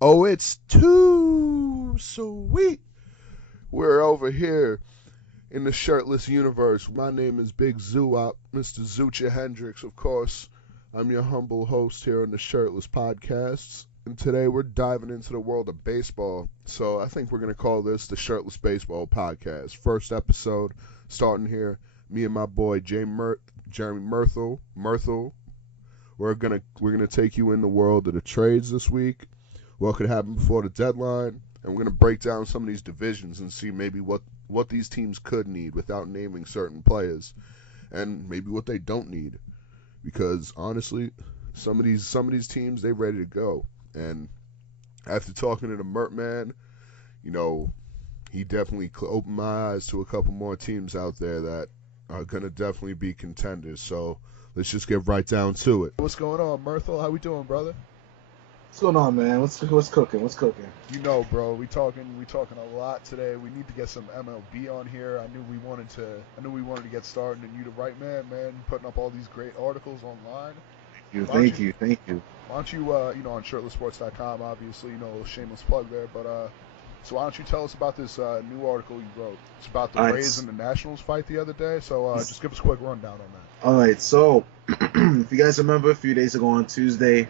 Oh, it's too sweet. We're over here in the Shirtless universe. My name is Big Zoo Mr. Zucha Hendrix, of course. I'm your humble host here on the Shirtless Podcasts. And today we're diving into the world of baseball. So I think we're going to call this the Shirtless Baseball Podcast. First episode, starting here. Me and my boy Jeremy Myrtle. We're gonna take you in the world of the trades this week, what could happen before the deadline, and we're going to break down some of these divisions and see maybe what these teams could need without naming certain players, and maybe what they don't need. Because honestly, some of these teams they ready to go, and after talking to the Mert man, you know, he definitely opened my eyes to a couple more teams out there that are going to definitely be contenders. So let's just get right down to it. What's going on, Myrtle? How we doing, brother? What's going on, man? What's cooking? What's cooking? You know, bro, we talking a lot today. We need to get some MLB on here. I knew we wanted to get started, and you the right man, putting up all these great articles online. Why don't you Thank you. why don't you on shirtlessports.com, obviously, shameless plug there, but so why don't you tell us about this new article you wrote? It's about the All Rays right, and the Nationals fight the other day. So just give us a quick rundown on that. all right. So, if you guys remember, a few days ago on Tuesday,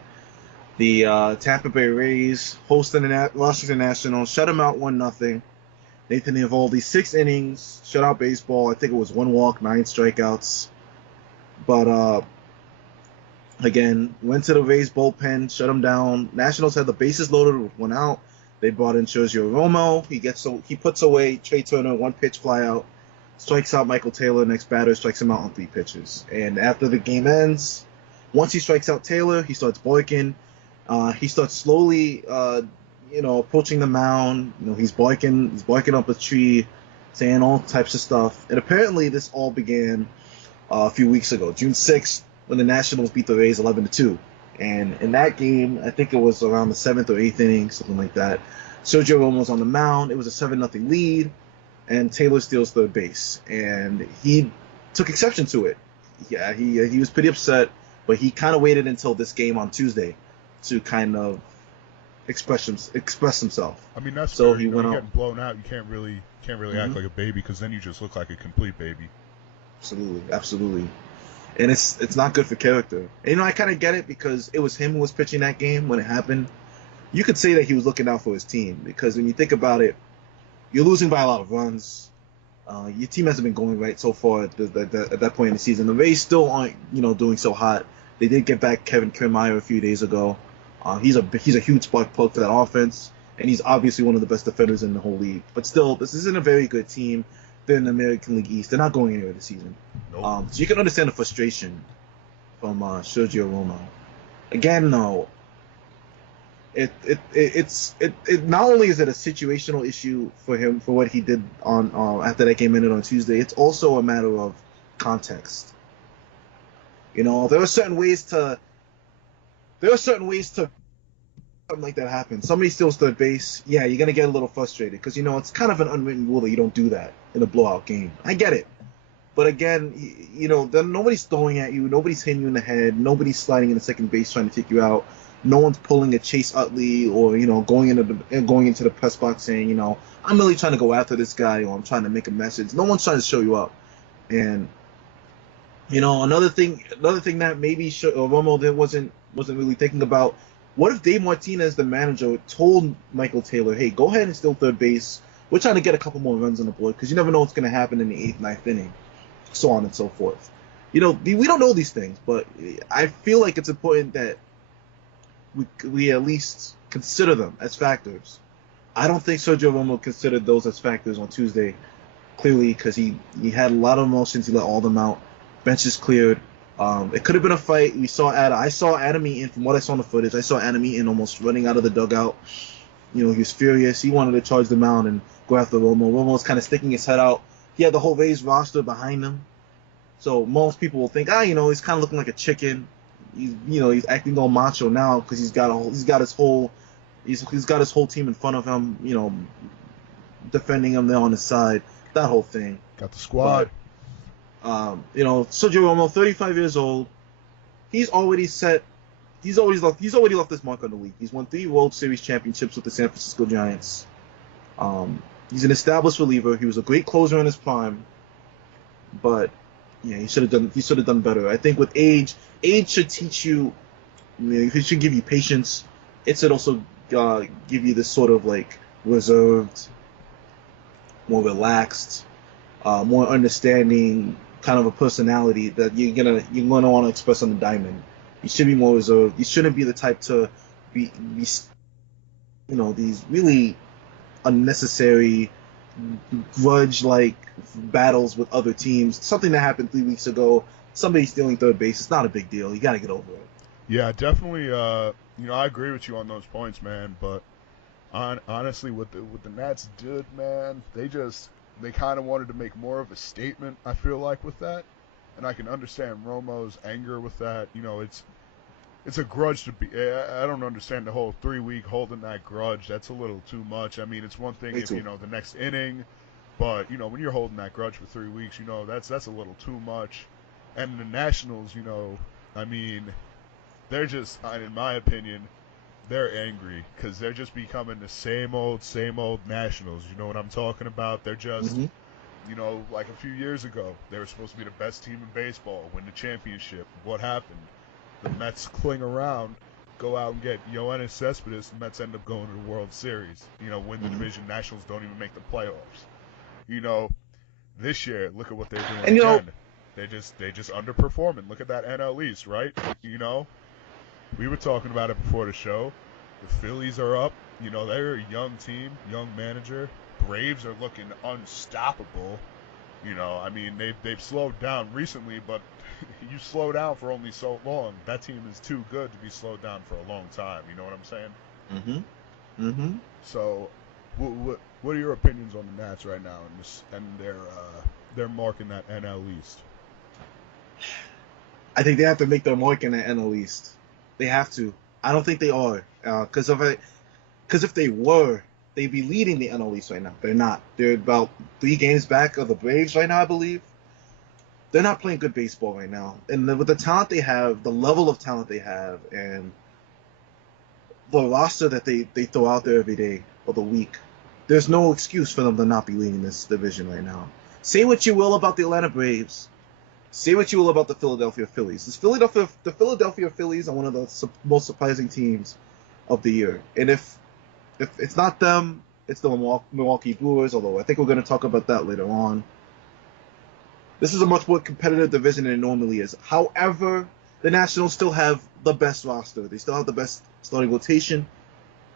the Tampa Bay Rays hosting the Washington Nationals shut them out 1-0. Nathan Eovaldi 6 innings, shutout baseball. I think it was one walk, 9 strikeouts. But again, went to the Rays bullpen, shut them down. Nationals had the bases loaded with 1 out. They brought in Sergio Romo. He puts away Trey Turner, 1 pitch fly out, strikes out Michael Taylor. Next batter strikes him out on 3 pitches. And after the game ends, once he strikes out Taylor, he starts barking. He starts slowly, approaching the mound. He's barking up a tree, saying all types of stuff. And apparently, this all began a few weeks ago, June 6th, when the Nationals beat the Rays 11-2. And in that game, I think it was around the 7th or 8th inning, something like that. Sergio Romo was on the mound. It was a 7-0 lead, and Taylor steals third base. And he took exception to it. Yeah, he was pretty upset, but he kind of waited until this game on Tuesday to kind of express himself. I mean, that's So fair. he When went you're out. getting blown out, you can't really act Mhm. like a baby because then you just look like a complete baby. Absolutely. And it's not good for character. And, I kind of get it because it was him who was pitching that game when it happened. You could say that he was looking out for his team because when you think about it, you're losing by a lot of runs. Your team hasn't been going right so far at that point in the season. The Rays still aren't, doing so hot. They did get back Kevin Kiermaier a few days ago. He's a huge spark plug for that offense, and he's obviously one of the best defenders in the whole league. But still, this isn't a very good team. They're in the American League East. They're not going anywhere this season. Nope. So you can understand the frustration from Sergio Romo. Again, though, it not only is it a situational issue for him for what he did on after that game ended on Tuesday. It's also a matter of context. There are certain ways to something like that happen. Somebody steals third base. Yeah, you're gonna get a little frustrated because it's kind of an unwritten rule that you don't do that in a blowout game. I get it. But again, then nobody's throwing at you, nobody's hitting you in the head, nobody's sliding into second base trying to take you out. No one's pulling a Chase Utley or going into the press box saying I'm really trying to go after this guy or I'm trying to make a message. No one's trying to show you up. And another thing that maybe Romo wasn't really thinking about. What if Dave Martinez, the manager, told Michael Taylor, "Hey, go ahead and steal third base. We're trying to get a couple more runs on the board because you never know what's going to happen in the 8th, 9th inning." So on and so forth. We don't know these things, but I feel like it's important that we at least consider them as factors. I don't think Sergio Romo considered those as factors on Tuesday, clearly, because he had a lot of emotions. He let all of them out. Benches cleared. It could have been a fight. I saw Adam Eaton, from what I saw in the footage, I saw Adam Eaton almost running out of the dugout. He was furious. He wanted to charge the mound and go after Romo. Romo was kind of sticking his head out. He had the whole Rays roster behind him. So most people will think, he's kind of looking like a chicken. He's acting all macho now because he's got his whole team in front of him, defending him there on his side. That whole thing. Got the squad. But Sergio Romo, 35 years old, he's already set He's already left his mark on the league. He's won 3 World Series championships with the San Francisco Giants. He's an established reliever. He was a great closer in his prime, but yeah, he should have done better. I think with age should teach you. It should give you patience. It should also give you this sort of like reserved, more relaxed, more understanding kind of a personality that you're gonna want to express on the diamond. You should be more reserved. You shouldn't be the type to be these really unnecessary grudge-like battles with other teams. Something that happened 3 weeks ago. Somebody stealing third base. It's not a big deal. You got to get over it. Yeah, definitely. I agree with you on those points, man. But honestly, what the Nats did, man, they kind of wanted to make more of a statement. I feel like with that, and I can understand Romo's anger with that. It's a grudge to be. I don't understand the whole 3-week holding that grudge. That's a little too much. I mean, it's one thing if the next inning, but when you're holding that grudge for 3 weeks, that's a little too much. And the Nationals, I mean, they're just, in my opinion, they're angry because they're just becoming the same old Nationals. You know what I'm talking about? They're just, like a few years ago, they were supposed to be the best team in baseball, win the championship. What happened? The Mets cling around, go out and get Yoenis Cespedes. The Mets end up going to the World Series. Win the division. Nationals don't even make the playoffs. This year, look at what they're doing again. They just underperforming. Look at that NL East, right? We were talking about it before the show. The Phillies are up. They're a young team, young manager. Braves are looking unstoppable. I mean, they've slowed down recently, but you slow down for only so long. That team is too good to be slowed down for a long time. You know what I'm saying? Mm-hmm. So, what are your opinions on the Nats right now and their mark in that NL East? I think they have to make their mark in the NL East. They have to. I don't think they are. Because if they were, they'd be leading the NL East right now. They're not. They're about 3 games back of the Braves right now, I believe. They're not playing good baseball right now. And with the talent they have, the level of talent they have, and the roster that they throw out there every day of the week, there's no excuse for them to not be leading this division right now. Say what you will about the Atlanta Braves. Say what you will about the Philadelphia Phillies. The Philadelphia Phillies are one of the most surprising teams of the year. And if it's not them, it's the Milwaukee Brewers, although I think we're going to talk about that later on. This is a much more competitive division than it normally is. However, the Nationals still have the best roster. They still have the best starting rotation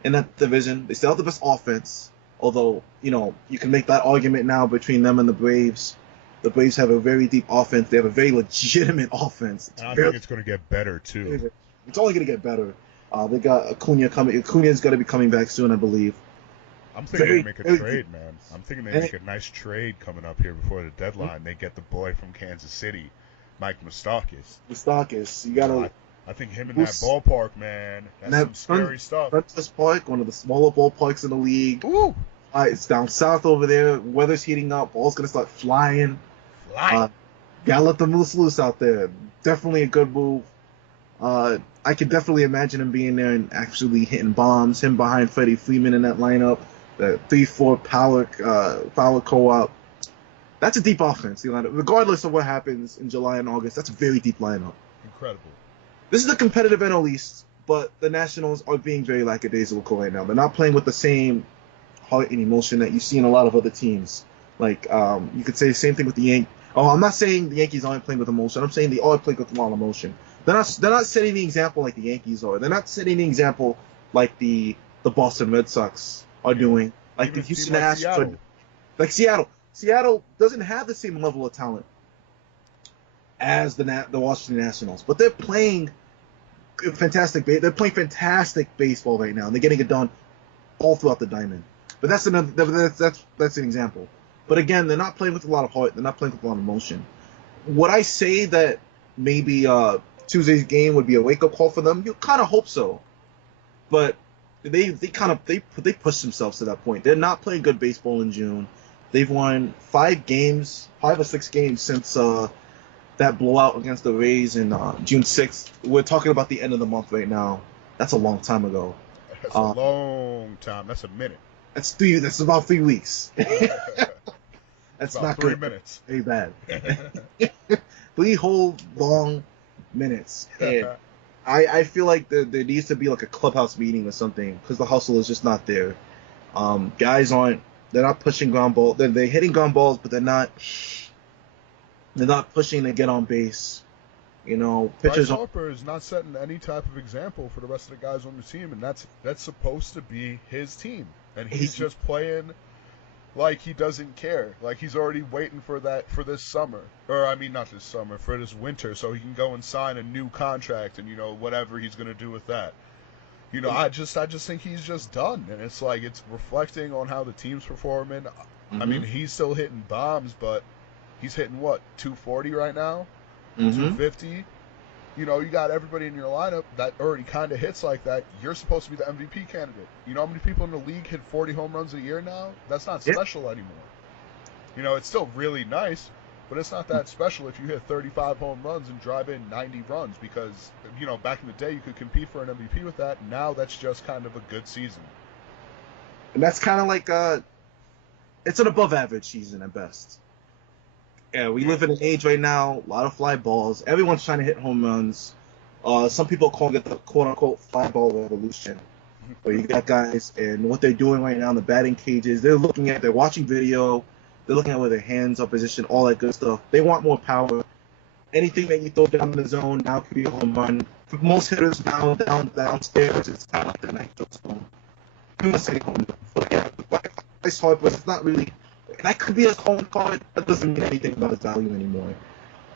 in that division. They still have the best offense, although, you can make that argument now between them and the Braves. The Braves have a very deep offense. They have a very legitimate offense. I think it's going to get better, too. It's only going to get better. They got Acuna coming. Acuna's going to be coming back soon, I believe. I'm thinking they make a trade, man. I'm thinking they make a nice trade coming up here before the deadline. They get the boy from Kansas City, Mike Moustakas. You gotta. I think him in that ballpark, man. That's some scary stuff. Shirtless Park, one of the smaller ballparks in the league. Ooh. It's down south over there. Weather's heating up. Ball's gonna start flying. Gotta let the moose loose out there. Definitely a good move. I could definitely imagine him being there and actually hitting bombs. Him behind Freddie Freeman in that lineup. The 3-4 power co-op. That's a deep offense. Regardless of what happens in July and August, that's a very deep lineup. Incredible. This is a competitive NL East, but the Nationals are being very lackadaisical right now. They're not playing with the same heart and emotion that you see in a lot of other teams. Like, you could say the same thing with the Yankees. Oh, I'm not saying the Yankees aren't playing with emotion. I'm saying they are playing with a lot of emotion. They're not setting the example like the Yankees are. They're not setting the example like the Boston Red Sox are doing, like the Houston Astros, like Seattle. Seattle doesn't have the same level of talent as the Washington Nationals, but they're playing fantastic. They're playing fantastic baseball right now, and they're getting it done all throughout the diamond. But that's an example. But again, they're not playing with a lot of heart. They're not playing with a lot of emotion. Would I say that maybe Tuesday's game would be a wake-up call for them? You kind of hope so, but they push themselves to that point. They're not playing good baseball in June. They've won 5 or 6 games since that blowout against the Rays in June 6th. We're talking about the end of the month right now. That's a long time ago. That's a long time. That's a minute. That's about 3 weeks. It's That's about not 3 minutes. Very bad. 3 whole long minutes. And I feel like there needs to be like a clubhouse meeting or something because the hustle is just not there. Guys they're not pushing ground ball. They're hitting ground balls, but they're not pushing to get on base. You know, Bryce pitchers. Harper is not setting any type of example for the rest of the guys on the team, and that's supposed to be his team, and he's just playing like he doesn't care. Like he's already waiting for this summer, or I mean not this summer, for this winter, so he can go and sign a new contract, and whatever he's gonna do with that. I just think he's just done, and it's like it's reflecting on how the team's performing. Mm-hmm. I mean, he's still hitting bombs, but he's hitting what 240 right now, Mm-hmm. 250. You got everybody in your lineup that already kind of hits like that. You're supposed to be the MVP candidate. You know how many people in the league hit 40 home runs a year now? That's not special anymore. It's still really nice, but it's not that special if you hit 35 home runs and drive in 90 runs because, back in the day you could compete for an MVP with that. Now that's just kind of a good season. And that's kind of like it's an above average season at best. Yeah, we live in an age right now, a lot of fly balls. Everyone's trying to hit home runs. Some people call it the quote-unquote fly ball revolution. Where you got guys, and what they're doing right now in the batting cages, they're watching video, they're looking at where their hands are positioned, all that good stuff. They want more power. Anything that you throw down in the zone now could be a home run. For most hitters now, downstairs, it's kind of like the night zone. I'm going to say home run. It's hard, but it's not really... That could be a home card. That doesn't mean anything about his value anymore.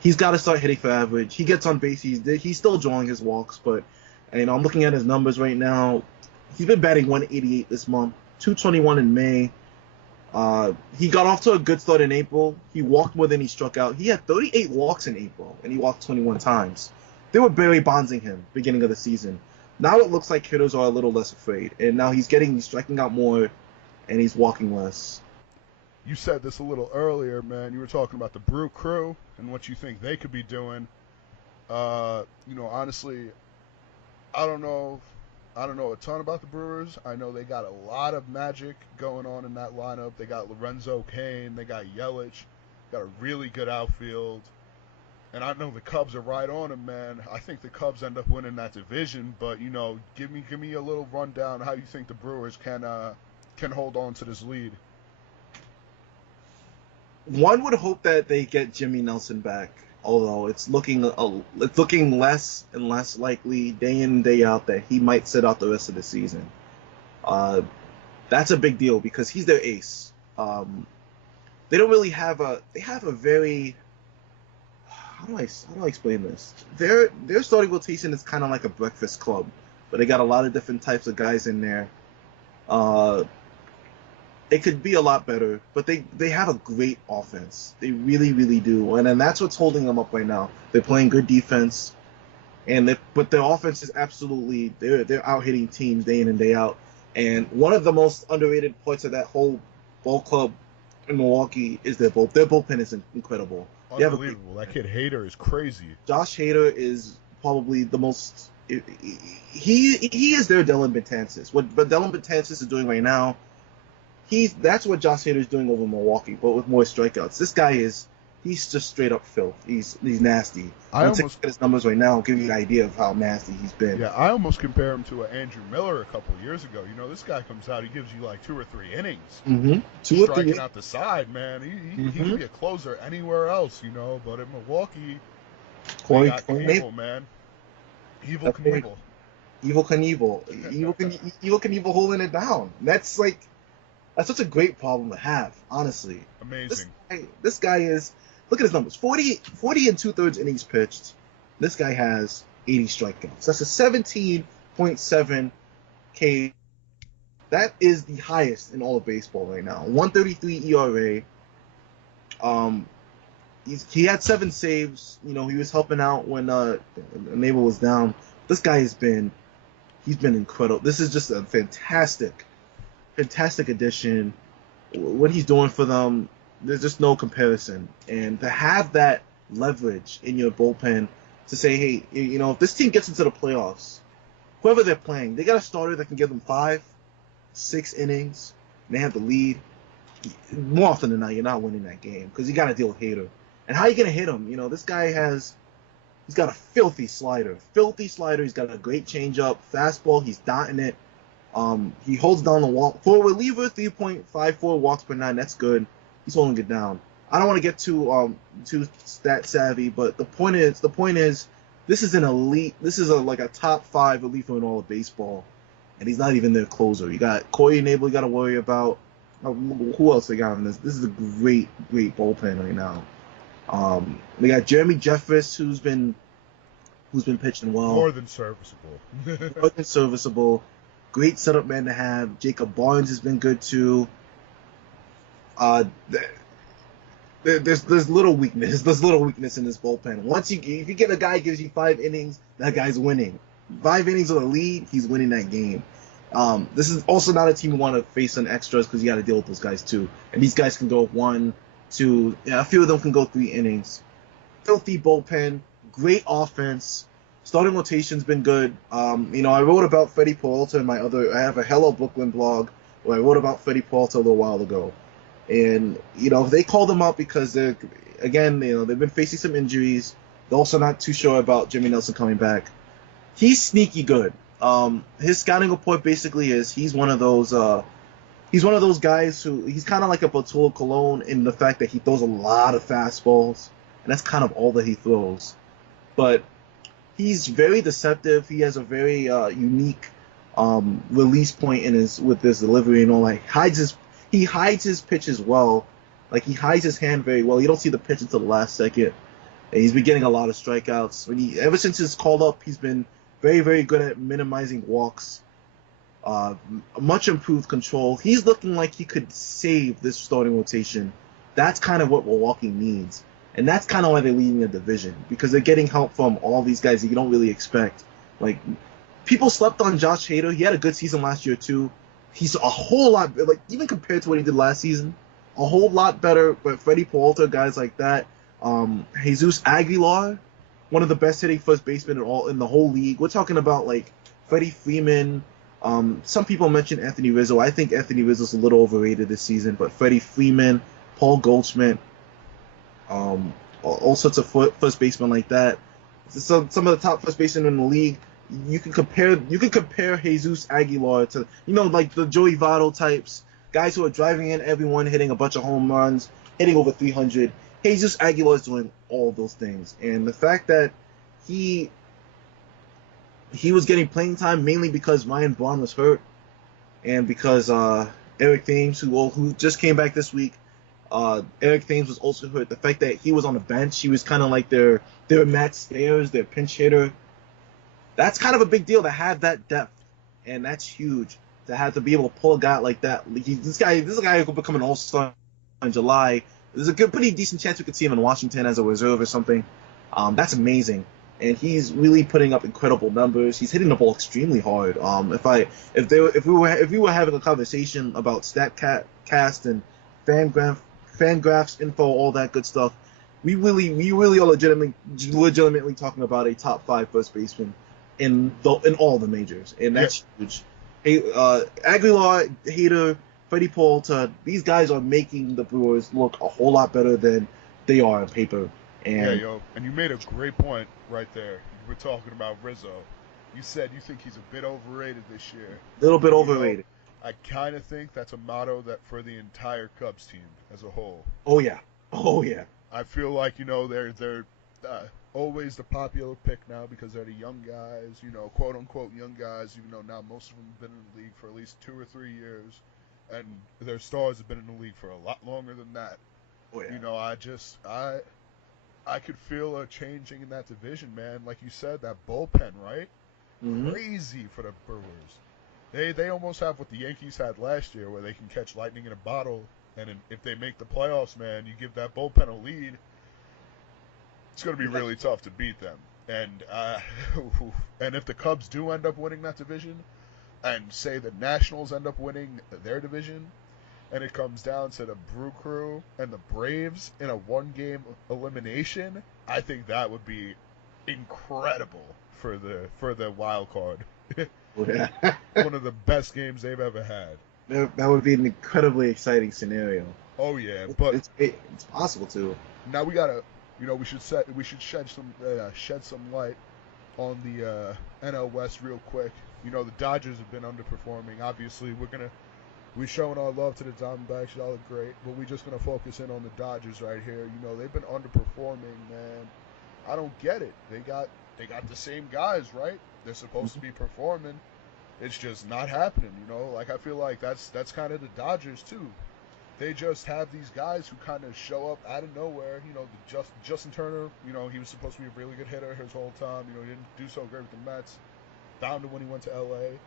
He's got to start hitting for average. He gets on base. He's still drawing his walks, but I'm looking at his numbers right now. He's been batting 188 this month, 221 in May. He got off to a good start in April. He walked more than he struck out. He had 38 walks in April, and he walked 21 times. They were barely bonzing him beginning of the season. Now it looks like hitters are a little less afraid, and now he's striking out more, and he's walking less. You said this a little earlier, man. You were talking about the Brew Crew and what you think they could be doing. Honestly, I don't know a ton about the Brewers. I know they got a lot of magic going on in that lineup. They got Lorenzo Cain, they got Yelich, got a really good outfield. And I know the Cubs are right on him, man. I think the Cubs end up winning that division, but give me a little rundown how you think the Brewers can hold on to this lead. One would hope that they get Jimmy Nelson back, although it's looking less and less likely day in and day out that he might sit out the rest of the season. That's a big deal because he's their ace. They don't really have they have a very, how do I explain this? Their starting rotation is kind of like a breakfast club, but they got a lot of different types of guys in there. It could be a lot better, but they have a great offense. They really, really do. And then that's what's holding them up right now. They're playing good defense, but their offense is absolutely, they're out hitting teams day in and day out. And one of the most underrated parts of that whole ball club in Milwaukee is their bullpen is incredible. Unbelievable. That kid Hader is crazy. Josh Hader is probably the most, he is their Dylan Betances. What Dylan Betances is doing right now, that's what Josh Hader is doing over Milwaukee, but with more strikeouts. This guy he's just straight up filth. He's nasty. I'm taking his numbers right now. I'll give you an idea of how nasty he's been. Yeah, I almost compare him to Andrew Miller a couple of years ago. This guy comes out, he gives you like 2 or 3 innings. Mm-hmm. Striking out the side, man. He could be a closer anywhere else, but in Milwaukee, they got Knievel, man. Evil Knievel. Evil Knievel holding it down. That's such a great problem to have, honestly. Amazing. This guy is, look at his numbers, 40 and 2/3 innings pitched. This guy has 80 strikeouts. That's a 17.7 K. That is the highest in all of baseball right now. 1.33 ERA. He had 7 saves. He was helping out when Neighbor was down. This guy he's been incredible. This is just a fantastic addition. What he's doing for them, there's just no comparison. And to have that leverage in your bullpen to say, hey, if this team gets into the playoffs, whoever they're playing, they got a starter that can give them 5, 6 innings, and they have the lead. More often than not, you're not winning that game because you got to deal with Hader. And how are you going to hit him? This guy he's got a filthy slider. Filthy slider. He's got a great changeup. Fastball, he's dotting it. He holds down the walk. For a reliever, 3.54 walks per nine. That's good. He's holding it down. I don't want to get too stat savvy, but the point is, this is an elite. This is like a top 5 reliever in all of baseball, and he's not even their closer. You got Corey Knebel you got to worry about. Who else they got in this? This is a great bullpen right now. They got Jeremy Jeffress, who's been pitching well. More than serviceable. More than serviceable. Great setup man to have. Jacob Barnes has been good too. There's little weakness. There's little weakness in this bullpen. If you get a guy who gives you 5 innings, that guy's winning. 5 innings of a lead, he's winning that game. This is also not a team you want to face on extras because you got to deal with those guys too. And these guys can go 1, 2, a few of them can go 3 innings. Filthy bullpen, great offense. Starting rotation's been good. I wrote about Freddie Peralta in I have a Hello Brooklyn blog where I wrote about Freddie Peralta a little while ago. And, they called him up because they've been facing some injuries. They're also not too sure about Jimmy Nelson coming back. He's sneaky good. His scouting report basically is he's one of those guys who he's kind of like a Bartolo Colon in the fact that he throws a lot of fastballs, and that's kind of all that he throws. But he's very deceptive. He has a very unique release point with his delivery and all that. He hides his pitches well. Like, he hides his hand very well. You don't see the pitch until the last second. And he's been getting a lot of strikeouts. Ever since his call up, he's been very, very good at minimizing walks. Much improved control. He's looking like he could save this starting rotation. That's kind of what Milwaukee needs. And that's kind of why they're leading the division. Because they're getting help from all these guys that you don't really expect. Like, people slept on Josh Hader. He had a good season last year, too. He's a whole lot, even compared to what he did last season, a whole lot better. But Freddie Peralta, guys like that, Jesus Aguilar, one of the best hitting first basemen in the whole league. We're talking about Freddie Freeman. Some people mention Anthony Rizzo. I think Anthony Rizzo's a little overrated this season, but Freddie Freeman, Paul Goldschmidt, all sorts of first basemen like that. Some of the top first basemen in the league. You can compare Jesus Aguilar to the Joey Votto types, guys who are driving in everyone, hitting a bunch of home runs, hitting over 300. Jesus Aguilar is doing all those things, and the fact that he was getting playing time mainly because Ryan Braun was hurt, and because Eric Thames, who just came back this week, Eric Thames was also hurt. The fact that he was on the bench, he was kind of like their Matt Stairs, their pinch hitter. That's kind of a big deal to have that depth, and that's huge to have to be able to pull a guy like that. This guy who could become an all-star in July. There's a pretty decent chance we could see him in Washington as a reserve or something. That's amazing, and he's really putting up incredible numbers. He's hitting the ball extremely hard. If we were having a conversation about StatCast and Fangraphs info, all that good stuff, we really are legitimately talking about a top 5 first baseman in all the majors, and that's huge. Hey, Aguilar, Hader, Freddie Peralta, these guys are making the Brewers look a whole lot better than they are on paper. And and you made a great point right there. You were talking about Rizzo. You said you think he's a bit overrated this year. A little bit overrated. I kind of think that's a motto that for the entire Cubs team as a whole. Oh yeah. I feel like they're always the popular pick now because they're the young guys, quote unquote young guys. Even though now most of them have been in the league for at least 2 or 3 years, and their stars have been in the league for a lot longer than that. Oh yeah. I could feel a changing in that division, man. Like you said, that bullpen, right? Mm-hmm. Crazy for the Brewers. They almost have what the Yankees had last year, where they can catch lightning in a bottle, and if they make the playoffs, man, you give that bullpen a lead, it's going to be really tough to beat them. And if the Cubs do end up winning that division, and say the Nationals end up winning their division, and it comes down to the Brew Crew and the Braves in a one-game elimination, I think that would be incredible for the wild card. Yeah. One of the best games they've ever had. That would be an incredibly exciting scenario. Oh yeah, but It's possible to. now we gotta, we should shed some light on the NL West real quick. The Dodgers have been underperforming. Obviously, we're showing our love to the Diamondbacks. Y'all are great, but we're just gonna focus in on the Dodgers right here. They've been underperforming, man. I don't get it. They got the same guys, right? They're supposed to be performing. It's just not happening. Like I feel like that's kind of the Dodgers too. They just have these guys who kind of show up out of nowhere. Justin Turner. He was supposed to be a really good hitter his whole time. He didn't do so great with the Mets. Found him when he went to LA.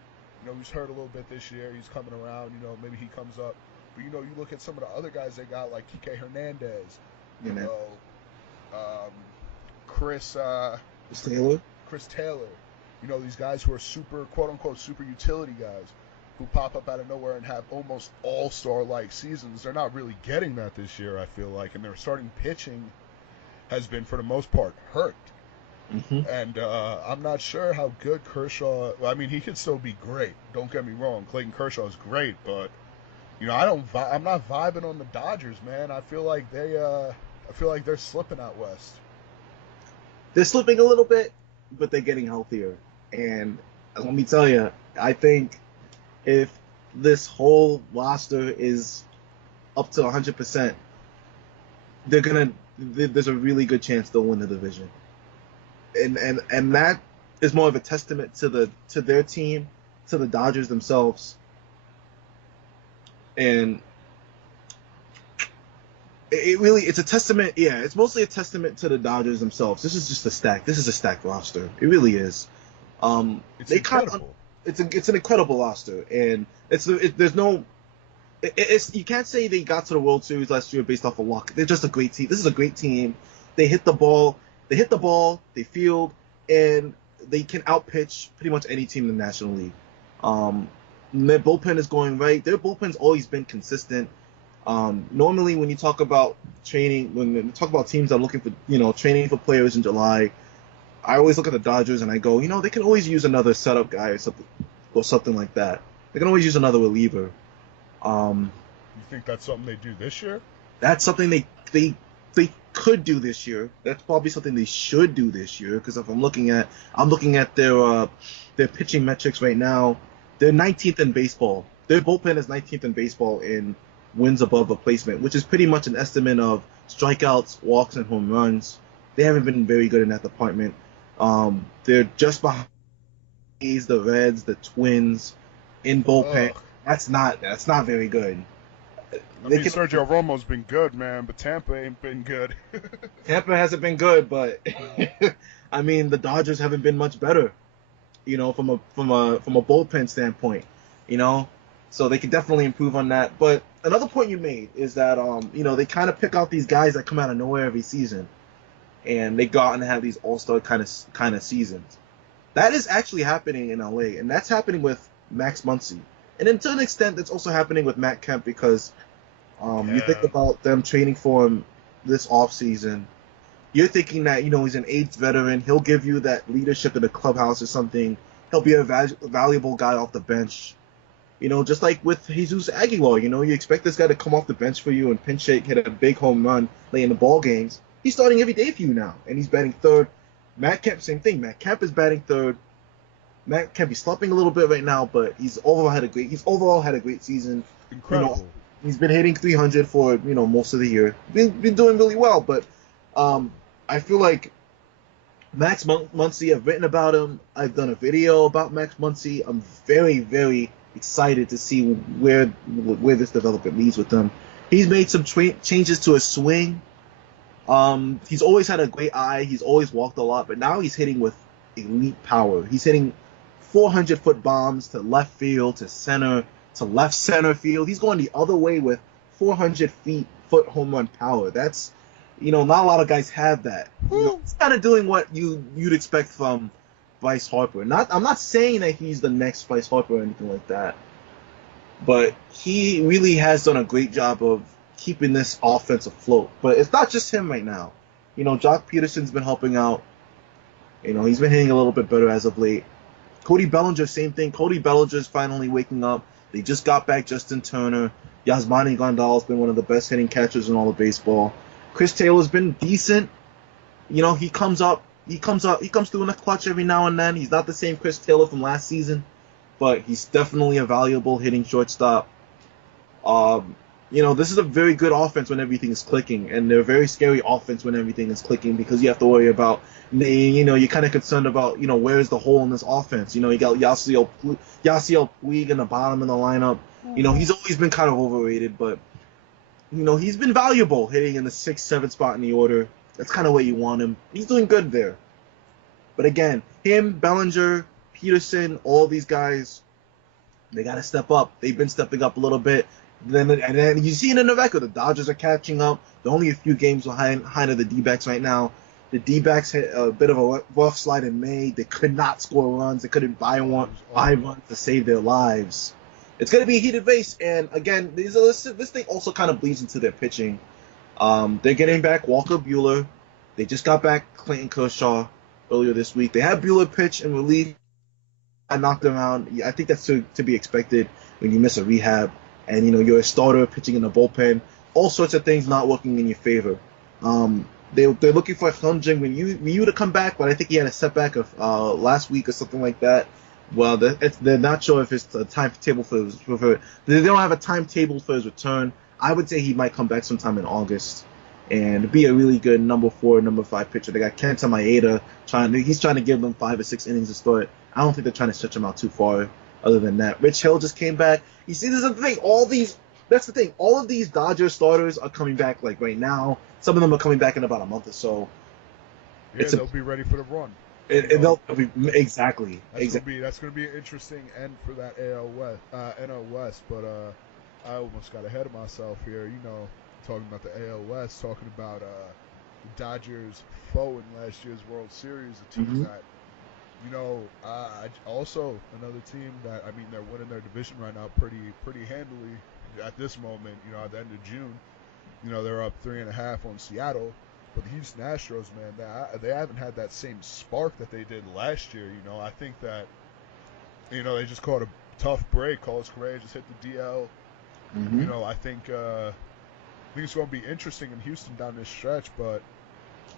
He's hurt a little bit this year. He's coming around. Maybe he comes up. But you look at some of the other guys they got, like Kike Hernandez. Chris Taylor. Chris Taylor. These guys who are super, quote unquote, super utility guys who pop up out of nowhere and have almost all-star like seasons. They're not really getting that this year, I feel like, and their starting pitching has been, for the most part, hurt. Mm-hmm. And I'm not sure how good Kershaw. I mean, he could still be great. Don't get me wrong. Clayton Kershaw is great, but I'm not vibing on the Dodgers, man. I feel like they're slipping out west. They're slipping a little bit, but they're getting healthier. And let me tell you, I think if this whole roster is up to 100%, there's a really good chance they'll win the division. And that is more of a testament to their team, to the Dodgers themselves. And it's a testament. Yeah, it's mostly a testament to the Dodgers themselves. This is just a stacked roster. It really is. It's incredible. It's an incredible roster, and you can't say they got to the World Series last year based off of luck. They're just a great team. This is a great team. They hit the ball, they field, and they can outpitch pretty much any team in the National League. Their bullpen is going right. Their bullpen's always been consistent. Normally, when you talk about training, when you talk about teams that are looking for, training for players in July, I always look at the Dodgers and I go, they can always use another setup guy or something like that. They can always use another reliever. You think that's something they do this year? That's something they could do this year. That's probably something they should do this year, because if I'm looking at their pitching metrics right now, they're 19th in baseball. Their bullpen is 19th in baseball in wins above replacement, which is pretty much an estimate of strikeouts, walks, and home runs. They haven't been very good in that department. They're just behind the Reds, the Twins in bullpen. Ugh. That's not very good. Sergio Romo's been good, man, but Tampa ain't been good. Tampa hasn't been good, but the Dodgers haven't been much better. From a bullpen standpoint, so they can definitely improve on that. But another point you made is that they kind of pick out these guys that come out of nowhere every season, and they go out and have these all-star kind of seasons. That is actually happening in LA, and that's happening with Max Muncy. And then to an extent, that's also happening with Matt Kemp, because you think about them training for him this offseason. You're thinking that, he's an aged veteran. He'll give you that leadership in the clubhouse or something. He'll be a valuable guy off the bench. Just like with Jesus Aguilar, you expect this guy to come off the bench for you and pinch hit, hit a big home run late in the ball games. He's starting every day for you now, and he's batting third. Matt Kemp, same thing. Matt Kemp is batting third. Matt Kemp, he's slumping a little bit right now, but he's overall had a great season. Incredible. He's been hitting 300 for most of the year. Been doing really well, but I feel like Max Muncy, I've written about him. I've done a video about Max Muncy. I'm very, very excited to see where this development leads with him. He's made some changes to his swing. He's always had a great eye. He's always walked a lot, but now he's hitting with elite power. He's hitting 400-foot bombs to left field, to center, to left center field. He's going the other way with 400-foot home run power. That's, not a lot of guys have that. He's kind of doing what you'd expect from Bryce Harper. I'm not saying that he's the next Bryce Harper or anything like that, but he really has done a great job of keeping this offense afloat. But it's not just him right now. Jock Peterson's been helping out. He's been hitting a little bit better as of late. Cody Bellinger, same thing. Cody Bellinger's finally waking up. They just got back Justin Turner. Yasmani Grandal's been one of the best hitting catchers in all of baseball. Chris Taylor's been decent. He comes up. He comes through in the clutch every now and then. He's not the same Chris Taylor from last season, but he's definitely a valuable hitting shortstop. This is a very good offense when everything is clicking, and they're a very scary offense when everything is clicking because you have to worry about, you're kind of concerned about, where's the hole in this offense. You got Yasiel Puig in the bottom of the lineup. He's always been kind of overrated, but, he's been valuable hitting in the 6th, 7th spot in the order. That's kind of where you want him. He's doing good there. But again, him, Bellinger, Peterson, all these guys, they got to step up. They've been stepping up a little bit. And then you see it in the record. The Dodgers are catching up. They're only a few games behind of the D-backs right now. The D-backs hit a bit of a rough slide in May. They could not score runs. They couldn't buy runs to save their lives. It's going to be a heated race. And again, this thing also kind of bleeds into their pitching. They're getting back Walker Buehler. They just got back Clayton Kershaw earlier this week. They had Buehler pitch in relief. I knocked him out. I think that's to be expected when you miss a rehab. And, you're a starter pitching in the bullpen. All sorts of things not working in your favor. They're looking for Hyun-Jin Ryu to come back, but I think he had a setback of last week or something like that. Well, they're not sure if it's a timetable for they don't have a timetable for his return. I would say he might come back sometime in August and be a really good number 4, number 5 pitcher. They got Kenta Maeda he's trying to give them 5 or 6 innings to start. I don't think they're trying to stretch him out too far. Other than that, Rich Hill just came back. You see, this is the thing. That's the thing. All of these Dodger starters are coming back like right now. Some of them are coming back in about a month or so. Yeah, they'll be ready for the run. They'll be exactly. That's going to be an interesting end for that NL West. But I almost got ahead of myself here. Talking about the AL West, talking about the Dodgers' foe in last year's World Series, the team that. Also another team that they're winning their division right now pretty handily at this moment. At the end of June, they're up 3.5 on Seattle. But the Houston Astros, man, they haven't had that same spark that they did last year. I think that they just caught a tough break. Carlos Correa just hit the DL. I think it's going to be interesting in Houston down this stretch, but.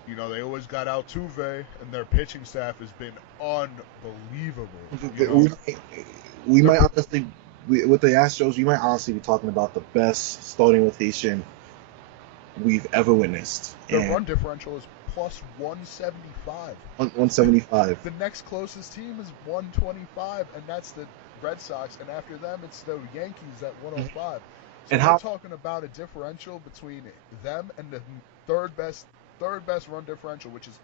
They always got Altuve, and their pitching staff has been unbelievable. We might honestly, with the Astros, we might honestly be talking about the best starting rotation we've ever witnessed. Their run differential is plus 175. 175. The next closest team is 125, and that's the Red Sox. And after them, it's the Yankees at 105. So we're talking about a differential between them and the third best run differential, which is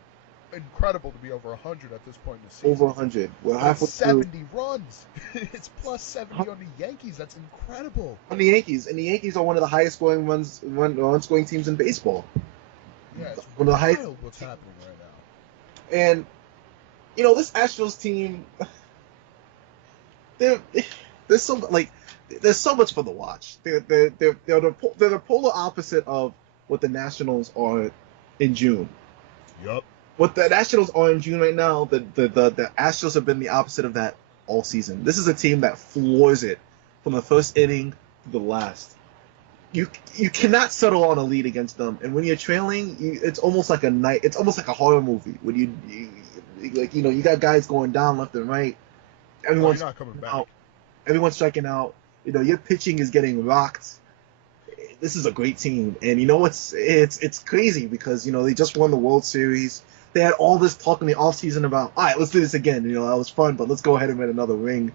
incredible to be over 100 at this point in the season. Over 100. We're halfway 70 runs. It's plus 70 on the Yankees. That's incredible. On the Yankees, and the Yankees are one of the highest scoring run-scoring teams in baseball. Yeah, it's one of the highest. What's happening right now? And this Astros team, there's so much fun to watch. They're the polar opposite of what the Nationals are in June. Yup. What the Nationals are in June right now, the Astros have been the opposite of that all season. This is a team that floors it from the first inning to the last. You cannot settle on a lead against them, and when you're trailing, it's almost like a horror movie. When you got guys going down left and right. Everyone's not coming back. Everyone's striking out. Your pitching is getting rocked. This is a great team, and it's crazy because they just won the World Series. They had all this talk in the offseason about, all right, let's do this again. That was fun, but let's go ahead and win another ring.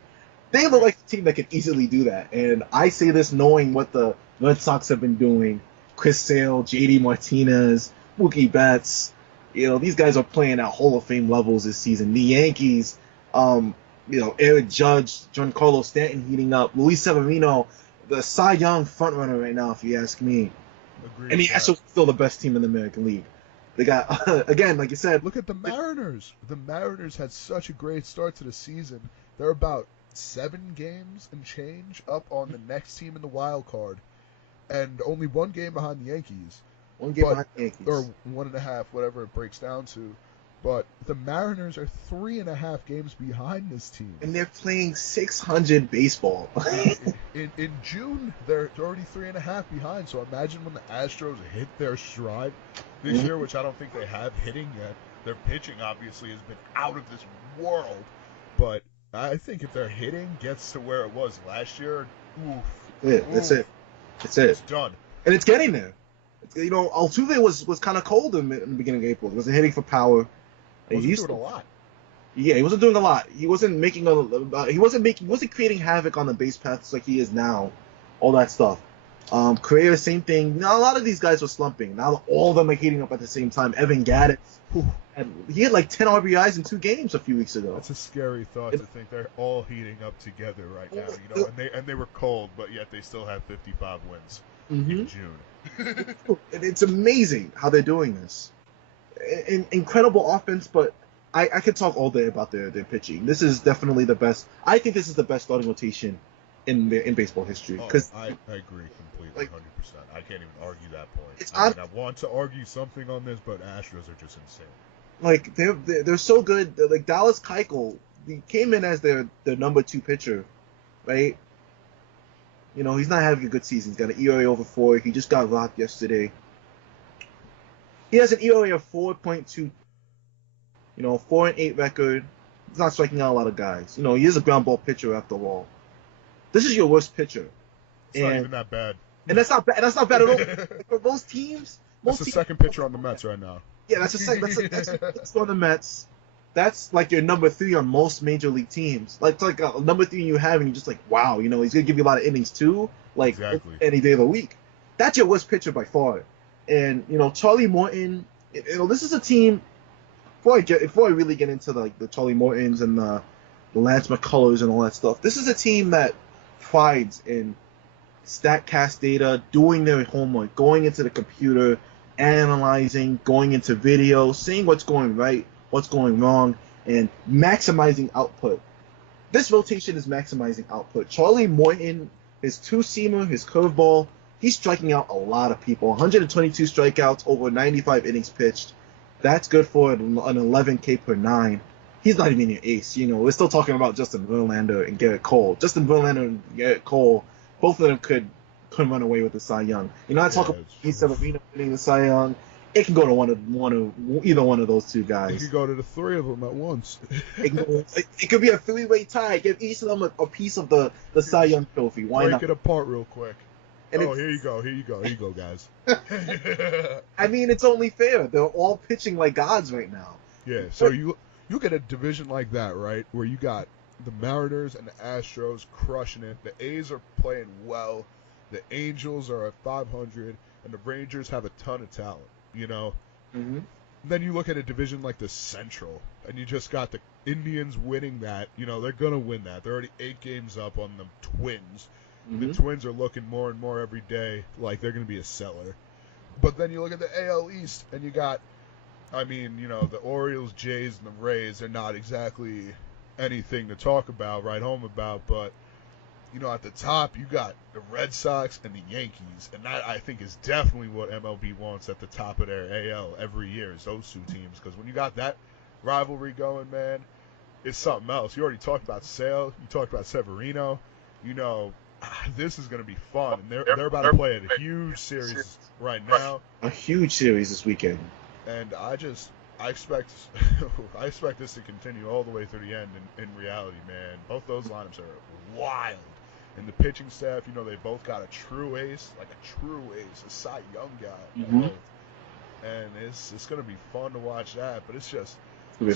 They look like a team that could easily do that, and I say this knowing what the Red Sox have been doing. Chris Sale, J.D. Martinez, Mookie Betts. These guys are playing at Hall of Fame levels this season. The Yankees, Eric Judge, Giancarlo Stanton heating up, Luis Severino, the Cy Young frontrunner right now, if you ask me. Agreed. And the Astros are still the best team in the American League. They got, again, like you said. Look at the Mariners. The Mariners had such a great start to the season. They're about 7 games and change up on the next team in the wild card, and only 1 game behind the Yankees. 1 game behind the Yankees. Or 1.5, whatever it breaks down to. But the Mariners are 3.5 games behind this team. And they're playing 600 baseball. in June, they're already 3.5 behind. So imagine when the Astros hit their stride this year, which I don't think they have hitting yet. Their pitching, obviously, has been out of this world. But I think if their hitting gets to where it was last year, That's it. It's done. And it's getting there. You know, Altuve was kind of cold in the beginning of April. He wasn't hitting for power. He wasn't doing a lot. Yeah, he wasn't doing a lot. He wasn't making he wasn't creating havoc on the base paths like he is now. All that stuff. Correa, same thing. Now a lot of these guys were slumping. Now all of them are heating up at the same time. Evan Gattis, and he had like 10 RBIs in 2 games a few weeks ago. That's a scary thought to think they're all heating up together right now. You know, and they were cold, but yet they still have 55 wins in June. And it's amazing how they're doing this. Incredible offense, but I could talk all day about their pitching. This is definitely the best. I think this is the best starting rotation in baseball history. I agree completely, 100%. I can't even argue that point. I want to argue something on this, but Astros are just insane. Like they're so good. Like Dallas Keuchel, he came in as their number 2 pitcher, right? You know, he's not having a good season. He's got an ERA over 4. He just got rocked yesterday. He has an ERA of 4.2. You know, 4-8 record. He's not striking out a lot of guys. You know, he is a ground ball pitcher after all. This is your worst pitcher. It's not even that bad. And that's not bad. That's not bad at all. Like, for most teams, that's the second pitcher on the Mets right now. Yeah, that's on the Mets. That's like your number 3 on most major league teams. Like it's like a number 3 you have, and you're just like, wow, you know, he's gonna give you a lot of innings too, like any day of the week. That's your worst pitcher by far. And you know, Charlie Morton. You know, this is a team. Before I really get into the Charlie Mortons and the Lance McCullers and all that stuff, this is a team that prides in StatCast data, doing their homework, going into the computer, analyzing, going into video, seeing what's going right, what's going wrong, and maximizing output. This rotation is maximizing output. Charlie Morton, his 2-seamer, his curveball, he's striking out a lot of people. 122 strikeouts, over 95 innings pitched. That's good for an 11K per 9. He's not even your ace. You know, we're still talking about Justin Verlander and Garrett Cole. Justin Verlander and Garrett Cole, both of them could run away with the Cy Young. You know, I talk about Severino winning the Cy Young. It can go to either one of those 2 guys. It could go to the 3 of them at once. It could be a 3-way tie. Give each of them a piece of the Cy Young trophy. Why not? Break it apart real quick. Here you go, guys. I mean, it's only fair. They're all pitching like gods right now. Yeah, so you get a division like that, right, where you got the Mariners and the Astros crushing it. The A's are playing well. The Angels are at 500, and the Rangers have a ton of talent, you know? Mm-hmm. Then you look at a division like the Central, and you just got the Indians winning that. You know, they're going to win that. They're already 8 games up on the Twins. Mm-hmm. The Twins are looking more and more every day like they're going to be a seller. But then you look at the AL East, and you got, I mean, you know, the Orioles, Jays, and the Rays are not exactly anything to talk about, write home about. But, you know, at the top, you got the Red Sox and the Yankees. And that, I think, is definitely what MLB wants at the top of their AL every year, is those 2 teams. Because when you got that rivalry going, man, it's something else. You already talked about Sale. You talked about Severino. You know, this is going to be fun. And they're about to play a huge series right now. A huge series this weekend. And I expect this to continue all the way through the end. In reality, man, both those lineups are wild. And the pitching staff, you know, they both got a true ace, a Cy Young guy. Mm-hmm. And it's going to be fun to watch that. But it's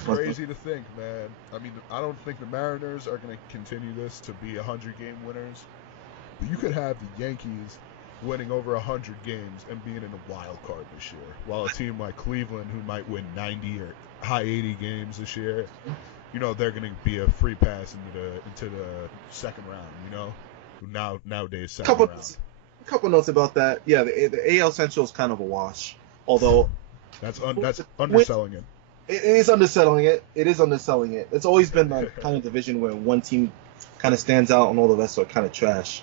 crazy to think, man. I mean, I don't think the Mariners are going to continue this to be 100-game winners. But you could have the Yankees winning over 100 games and being in a wild card this year, while a team like Cleveland, who might win 90 or high 80 games this year, you know, they're going to be a free pass into the second round. You know, nowadays second round. A couple notes about that. Yeah, the AL Central is kind of a wash, although that's underselling it. It is underselling it. It is underselling it. It's always been the kind of division where one team kind of stands out, and all the rest are kind of trash.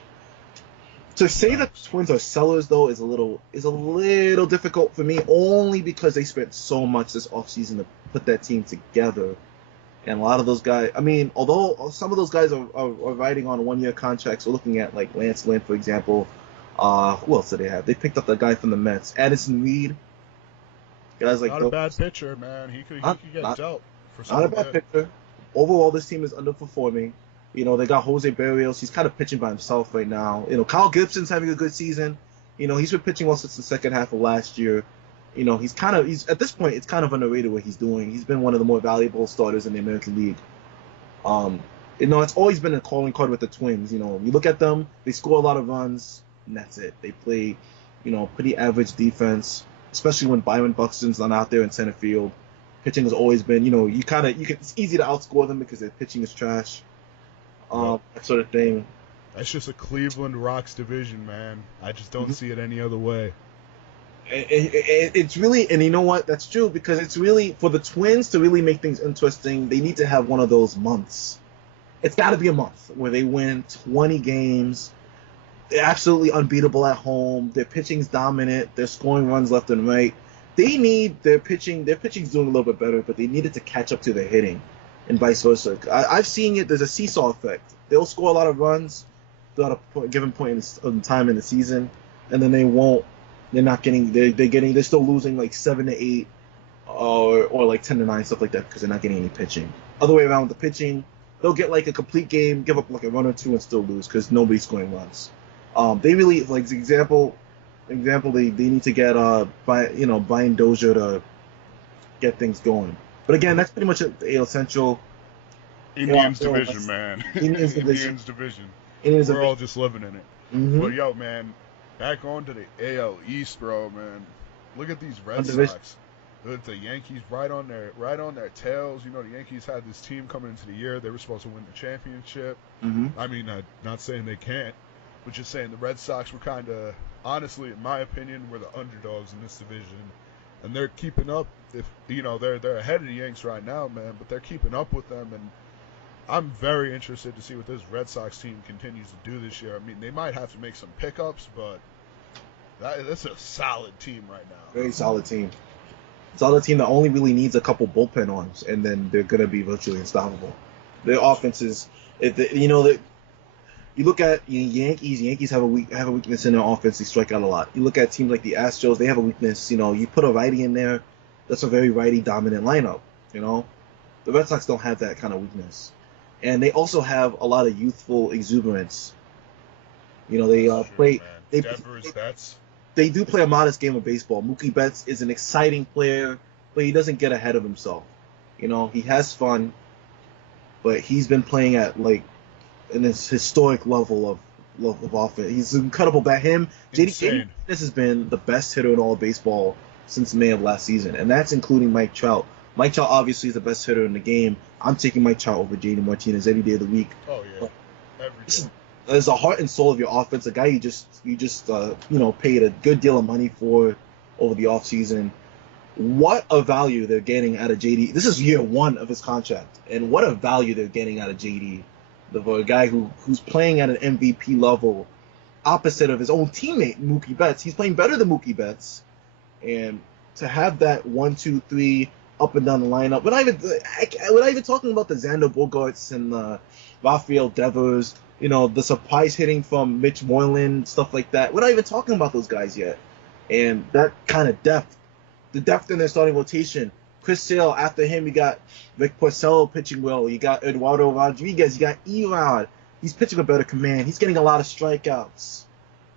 To say that the Twins are sellers though is a little difficult for me, only because they spent so much this offseason to put that team together. And a lot of those guys, I mean, although some of those guys are riding on 1-year contracts, we're looking at like Lance Lynn, for example. Who else did they have? They picked up the guy from the Mets, Addison Reed. Guys like not those. a bad pitcher, man. He could get dealt for Not a something bad good. pitcher. Overall, this team is underperforming. You know, they got Jose Barrios. He's kind of pitching by himself right now. You know, Kyle Gibson's having a good season. You know, he's been pitching well since the second half of last year. You know, he's at this point, it's kind of underrated what he's doing. He's been one of the more valuable starters in the American League. You know, it's always been a calling card with the Twins. You know, you look at them, they score a lot of runs, and that's it. They play, you know, pretty average defense, especially when Byron Buxton's not out there in center field. Pitching has always been, you know, it's easy to outscore them because their pitching is trash. That sort of thing. That's just a Cleveland Rocks division, man. I just don't see it any other way. It's really, and you know what? That's true, because it's really, for the Twins to really make things interesting, they need to have one of those months. It's got to be a month where they win 20 games. They're absolutely unbeatable at home. Their pitching's dominant. They're scoring runs left and right. They need their pitching. Their pitching's doing a little bit better, but they need it to catch up to their hitting, and vice versa. I've seen it. There's a seesaw effect. They'll score a lot of runs throughout a given point in time in the season, and then they won't. They're not getting. They're still losing like 7-8, or like 10-9, stuff like that, because they're not getting any pitching. Other way around with the pitching, they'll get like a complete game, give up like a run or two, and still lose because nobody's scoring runs. They really, like, example, they need to get Brian Dozier to get things going. But again, that's pretty much the AL Central. Indians division, man. Indians division. We're all just living in it. Mm-hmm. But yo, man, back on to the AL East, bro, man. Look at these Red Sox. Look at the Yankees right on their tails. You know, the Yankees had this team coming into the year. They were supposed to win the championship. Mm-hmm. I mean, not saying they can't, but just saying the Red Sox were kind of, honestly, in my opinion, were the underdogs in this division. And they're keeping up. If you know, they're ahead of the Yanks right now, man, but they're keeping up with them. And I'm very interested to see what this Red Sox team continues to do this year. I mean, they might have to make some pickups, but that's a solid team right now. Very solid team. Solid team that only really needs a couple bullpen arms, and then they're gonna be virtually unstoppable. Their offense is, you look at Yankees. Yankees have a weakness in their offense. They strike out a lot. You look at teams like the Astros. They have a weakness. You know, you put a righty in there, that's a very righty dominant lineup. You know, the Red Sox don't have that kind of weakness, and they also have a lot of youthful exuberance. You know, they play. They do play a modest game of baseball. Mookie Betts is an exciting player, but he doesn't get ahead of himself. You know, he has fun, but he's been playing at like in this historic level of offense. He's incredible. By him, JD this has been the best hitter in all of baseball since May of last season, and that's including Mike Trout. Mike Trout obviously is the best hitter in the game. I'm taking Mike Trout over JD Martinez every day of the week. Oh yeah, every day. There's the heart and soul of your offense, a guy you just paid a good deal of money for over the offseason. What a value they're getting out of JD. This is year one of his contract, and what a value they're getting out of JD. A guy who's playing at an MVP level, opposite of his own teammate Mookie Betts. He's playing better than Mookie Betts, and to have that 1, 2, 3 up and down the lineup. We're not even talking about the Xander Bogaerts and the Rafael Devers. You know, the surprise hitting from Mitch Moreland, stuff like that. We're not even talking about those guys yet. And that kind of depth, the depth in their starting rotation. Chris Sale, after him, you got Rick Porcello pitching well. You got Eduardo Rodriguez. You got Erod. He's pitching a better command. He's getting a lot of strikeouts.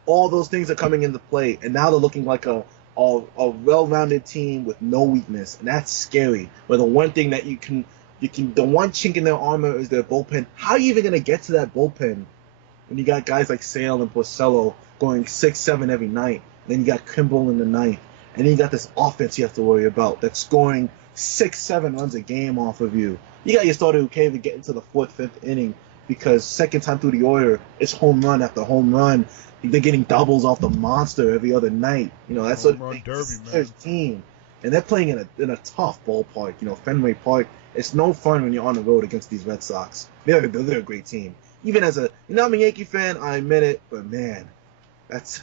All those things are coming into play. And now they're looking like a well-rounded team with no weakness. And that's scary. Where the one thing that the one chink in their armor is their bullpen. How are you even going to get to that bullpen when you got guys like Sale and Porcello going 6-7 every night? Then you got Kimball in the ninth. And then you got this offense you have to worry about that's scoring 6-7 runs a game off of you. You got your starter who can't even get into the 4th, 5th inning because second time through the order, it's home run after home run. They're getting doubles off the monster every other night. You know, that's what their team. And they're playing in a tough ballpark, Fenway Park. It's no fun when you're on the road against these Red Sox. They're a great team. even as a I'm a Yankee fan, I admit it, but man, that's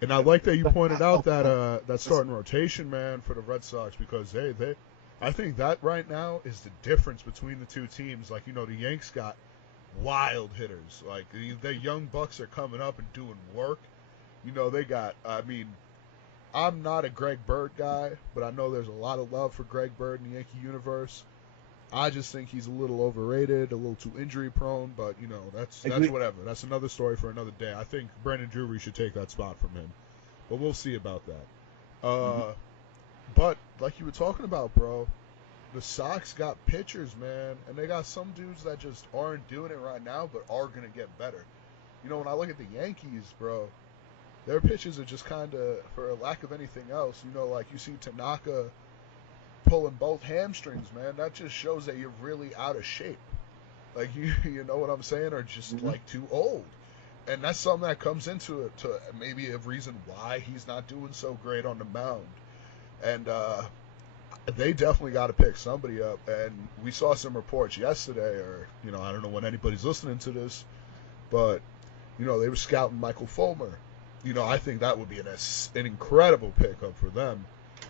And I like that you pointed out that starting rotation, man, for the Red Sox, because I think that right now is the difference between the two teams. Like, the Yanks got wild hitters. Like, the young bucks are coming up and doing work. They got. I mean, I'm not a Greg Bird guy, but I know there's a lot of love for Greg Bird in the Yankee universe. I just think he's a little overrated, a little too injury prone, but that's whatever. That's another story for another day. I think Brandon Drury should take that spot from him, but we'll see about that. But like you were talking about, bro, the Sox got pitchers, man, and they got some dudes that just aren't doing it right now, but are gonna get better. When I look at the Yankees, bro, their pitches are just kind of, for a lack of anything else, like you see Tanaka pulling both hamstrings, man. That just shows that you're really out of shape. Like, you know what I'm saying? Or just like too old. And that's something that comes into it, to maybe a reason why he's not doing so great on the mound. And they definitely got to pick somebody up. And we saw some reports yesterday, or I don't know when anybody's listening to this, but they were scouting Michael Fulmer. I think that would be an incredible pickup for them,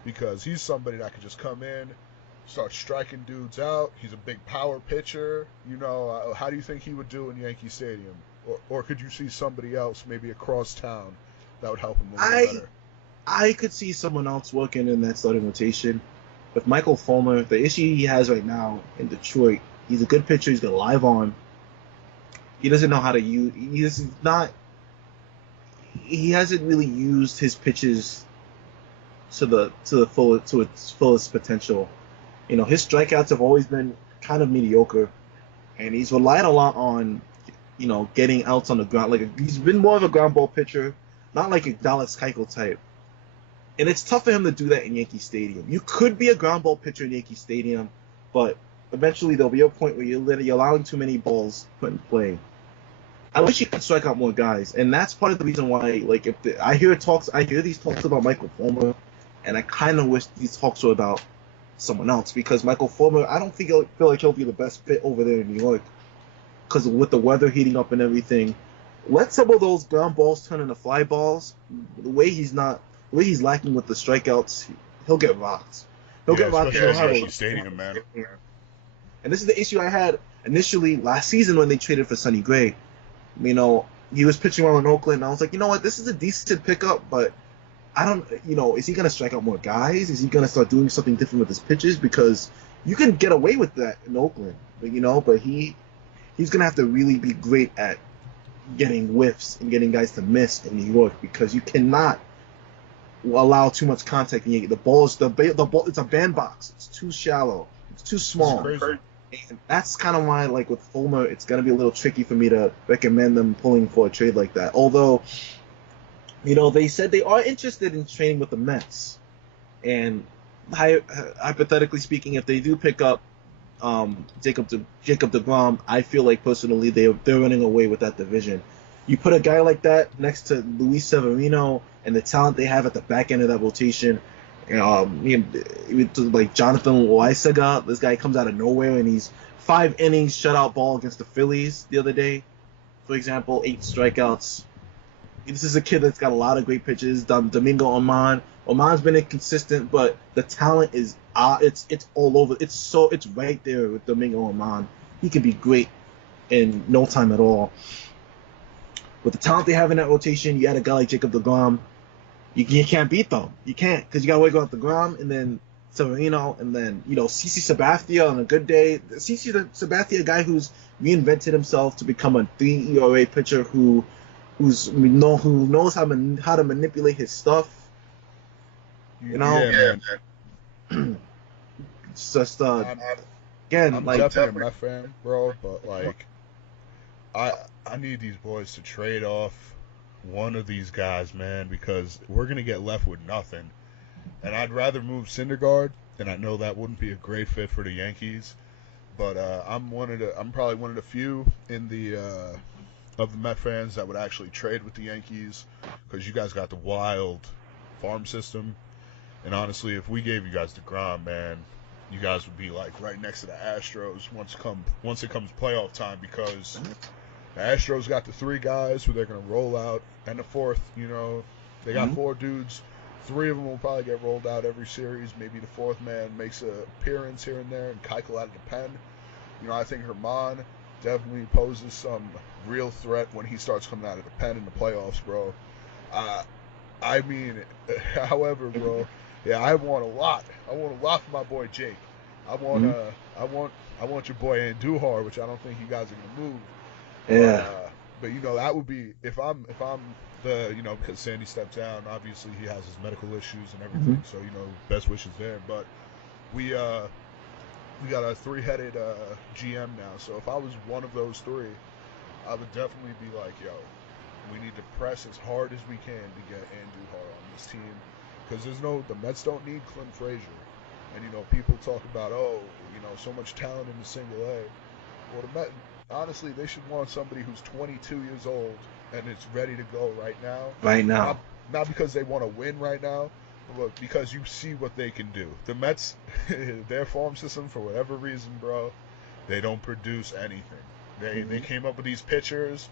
because he's somebody that could just come in, start striking dudes out. He's a big power pitcher. How do you think he would do in Yankee Stadium? Or could you see somebody else, maybe across town, that would help him a little better? I could see someone else working in that starting rotation. With Michael Fulmer, the issue he has right now in Detroit, he's a good pitcher. He's got a live arm. He doesn't know how to use. He hasn't really used his pitches to its fullest potential. His strikeouts have always been kind of mediocre, and he's relied a lot on, getting outs on the ground. Like, he's been more of a ground ball pitcher, not like a Dallas Keuchel type. And it's tough for him to do that in Yankee Stadium. You could be a ground ball pitcher in Yankee Stadium, but eventually there'll be a point where you're allowing too many balls put in play. I wish he could strike out more guys, and that's part of the reason why. Like, I hear these talks about Michael Fulmer, and I kind of wish these talks were about someone else, because Michael Fulmer, I don't feel like he'll be the best fit over there in New York, because with the weather heating up and everything. Let some of those ground balls turn into fly balls. The way he's lacking with the strikeouts, he'll get rocked. He'll get rocked. Especially in Stadium, man. And this is the issue I had initially last season when they traded for Sonny Gray. He was pitching well in Oakland, and I was like, this is a decent pickup, but I don't, is he going to strike out more guys? Is he going to start doing something different with his pitches? Because you can get away with that in Oakland, but he's going to have to really be great at getting whiffs and getting guys to miss in New York, because you cannot allow too much contact. The ball, it's a bandbox. It's too shallow. It's too small. And that's kind of why, like, with Fulmer, it's going to be a little tricky for me to recommend them pulling for a trade like that. Although, they said they are interested in trading with the Mets. And hypothetically speaking, if they do pick up Jacob deGrom, I feel like personally they're running away with that division. You put a guy like that next to Luis Severino and the talent they have at the back end of that rotation, like Jonathan Loaizaga, this guy comes out of nowhere, and he's 5 innings shutout ball against the Phillies the other day, for example, 8 strikeouts. This is a kid that's got a lot of great pitches. Domingo Germán. Germán's been inconsistent, but the talent is it's all over. It's right there with Domingo Germán. He can be great in no time at all. With the talent they have in that rotation, you add a guy like Jacob deGrom. You can't beat them. You can't, because you got to wake up deGrom and then Severino and then CC Sabathia on a good day. CC Sabathia, a guy who's reinvented himself to become a 3 ERA pitcher who knows how to manipulate his stuff. Yeah, man. It's just again, I'm like, definitely a Met fan, bro, but like, I need these boys to trade off one of these guys, man, because we're gonna get left with nothing. And I'd rather move Syndergaard, and I know that wouldn't be a great fit for the Yankees, but I'm probably one of the few in the of the Met fans that would actually trade with the Yankees, because you guys got the wild farm system, and honestly, if we gave you guys deGrom, man, you guys would be like right next to the Astros once it comes playoff time, because The Astros got the 3 guys who they're going to roll out, and the 4th, they got 4 dudes. 3 of them will probably get rolled out every series. Maybe the 4th man makes an appearance here and there, and Keuchel out of the pen. I think Herman definitely poses some real threat when he starts coming out of the pen in the playoffs, bro. I mean, however, bro, yeah, I want a lot. I want a lot for my boy Jake. I want your boy Andujar, which I don't think you guys are gonna move. Yeah. But that would be if I'm the because Sandy stepped down. Obviously, he has his medical issues and everything. So best wishes there. But we got a 3-headed GM now. So if I was one of those 3, I would definitely be like, yo, we need to press as hard as we can to get Andujar on this team, because the Mets don't need Clint Frazier. And people talk about so much talent in the single A. Well, the Mets, honestly, they should want somebody who's 22 years old and is ready to go right now. Right now. Not because they want to win right now, but because you see what they can do. The Mets, their farm system, for whatever reason, bro, they don't produce anything. They came up with these pitchers,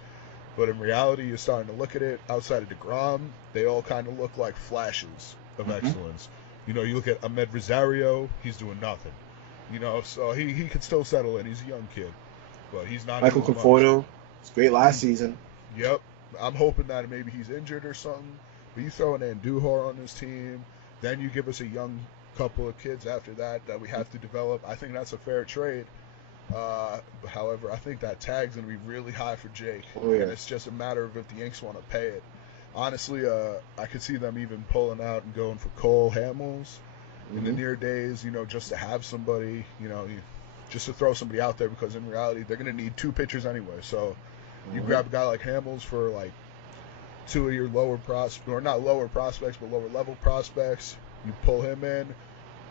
but in reality, you're starting to look at it, outside of DeGrom, they all kind of look like flashes of excellence. You look at Ahmed Rosario, he's doing nothing. So he could still settle in. He's a young kid, but he's not. Michael Conforto, it's great last season. Yep. I'm hoping that maybe he's injured or something. But you throw an Andujar on this team, then you give us a young couple of kids after that we have to develop. I think that's a fair trade. However, I think that tag's going to be really high for Jake. Oh, yeah. And it's just a matter of if the Yanks want to pay it. Honestly, I could see them even pulling out and going for Cole Hamels in the near days, just to have somebody, just to throw somebody out there, because in reality, they're going to need 2 pitchers anyway. So you grab a guy like Hamels for like 2 of your lower prospects, or not lower prospects, but lower level prospects. You pull him in,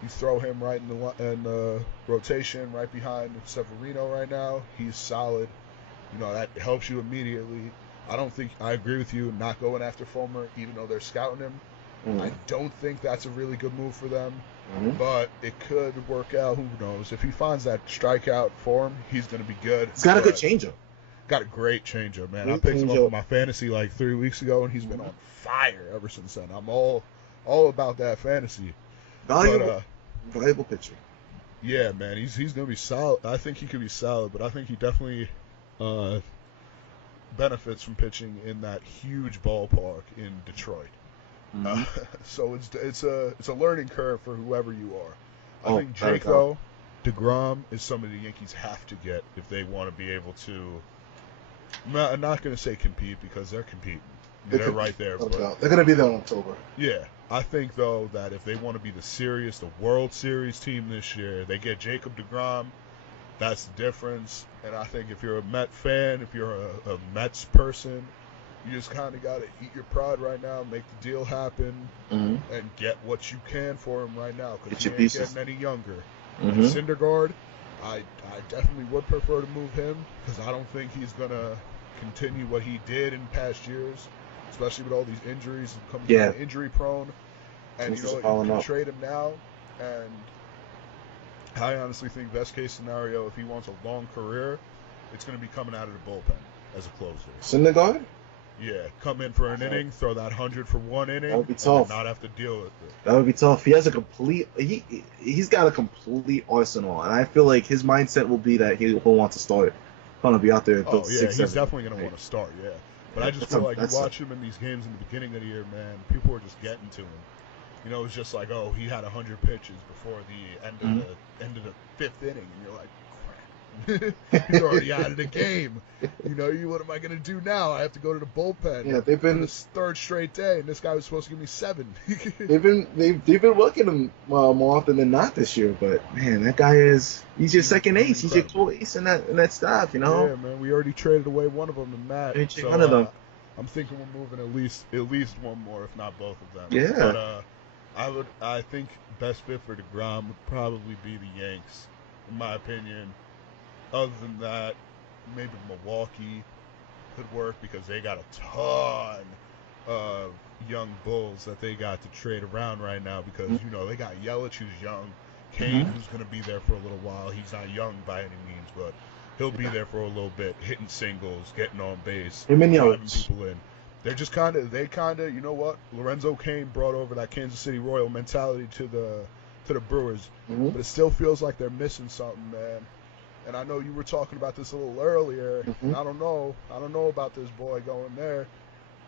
you throw him right in the rotation, right behind Severino right now. He's solid. That helps you immediately. I agree with you, not going after Fulmer, even though they're scouting him. I don't think that's a really good move for them, but it could work out. Who knows? If he finds that strikeout form, he's going to be good. He's got a good changeup. Got a great changeup, man. I picked him up in my fantasy like 3 weeks ago, and he's been on fire ever since then. I'm all about that fantasy. Valuable pitcher. Yeah, man, he's going to be solid. I think he could be solid, but I think he definitely benefits from pitching in that huge ballpark in Detroit. So it's a learning curve for whoever you are. I think Jake, though, DeGrom is somebody the Yankees have to get if they want to be able to. I'm not going to say compete, because they're competing. They're right there. But they're going to be there in October. Yeah. I think, though, that if they want to be the World Series team this year, they get Jacob DeGrom. That's the difference. And I think if you're a Met fan, if you're a Mets person, you just kind of got to eat your pride right now, make the deal happen, and get what you can for him right now, because he ain't getting any younger. And Syndergaard, I definitely would prefer to move him, because I don't think he's going to continue what he did in past years, especially with all these injuries and coming down injury prone. And you can trade him now, and I honestly think best case scenario, if he wants a long career, it's going to be coming out of the bullpen as a closer. Syndergaard? Yeah, come in for an inning, throw that 100 for one inning, that would be tough. And not have to deal with it. That would be tough. He has he's got a complete arsenal, and I feel like his mindset will be that he'll want to start. Going to be out there. He's definitely going to want to start. Yeah, but I just feel like you watch him in these games in the beginning of the year, man. People were just getting to him. It's just like, oh, he had 100 pitches before the end of the 5th inning, and you're like, crap, he's already out of the game. What am I gonna do now? I have to go to the bullpen. Yeah, they've been this 3rd straight day, and this guy was supposed to give me 7. they've been working him more often than not this year. But man, that guy he's your second ace. He's your co-ace in that staff. Yeah, man, we already traded away one of them in Matt. So, one of them. I'm thinking we're moving at least one more, if not both of them. Yeah. But I think best fit for DeGrom would probably be the Yanks, in my opinion. Other than that, maybe Milwaukee could work, because they got a ton of young bulls that they got to trade around right now, because they got Yelich, who's young, Kane, who's going to be there for a little while. He's not young by any means, but He'll be there for a little bit, hitting singles, getting on base, Him and driving Yelich. people in. They're just kind of, you know what? Lorenzo Cain brought over that Kansas City Royal mentality to the Brewers, Mm-hmm. but it still feels like they're missing something, man. And I know you were talking about this a little earlier, Mm-hmm. and I don't know about this boy going there,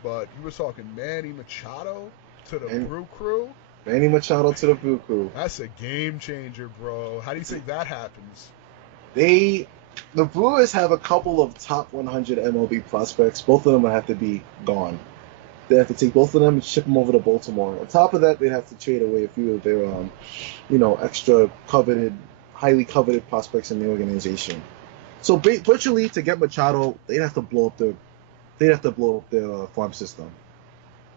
but you were talking Manny Machado to the And Brew Crew. Manny Machado to the Brew Crew. That's a game changer, bro. How do you think that happens? The Brewers have a couple of top 100 MLB prospects. Both of them would have to be gone. They have to take both of them and ship them over to Baltimore. On top of that, they'd have to trade away a few of their, extra coveted, highly coveted prospects in the organization. So virtually, to get Machado, they'd have to blow up their farm system,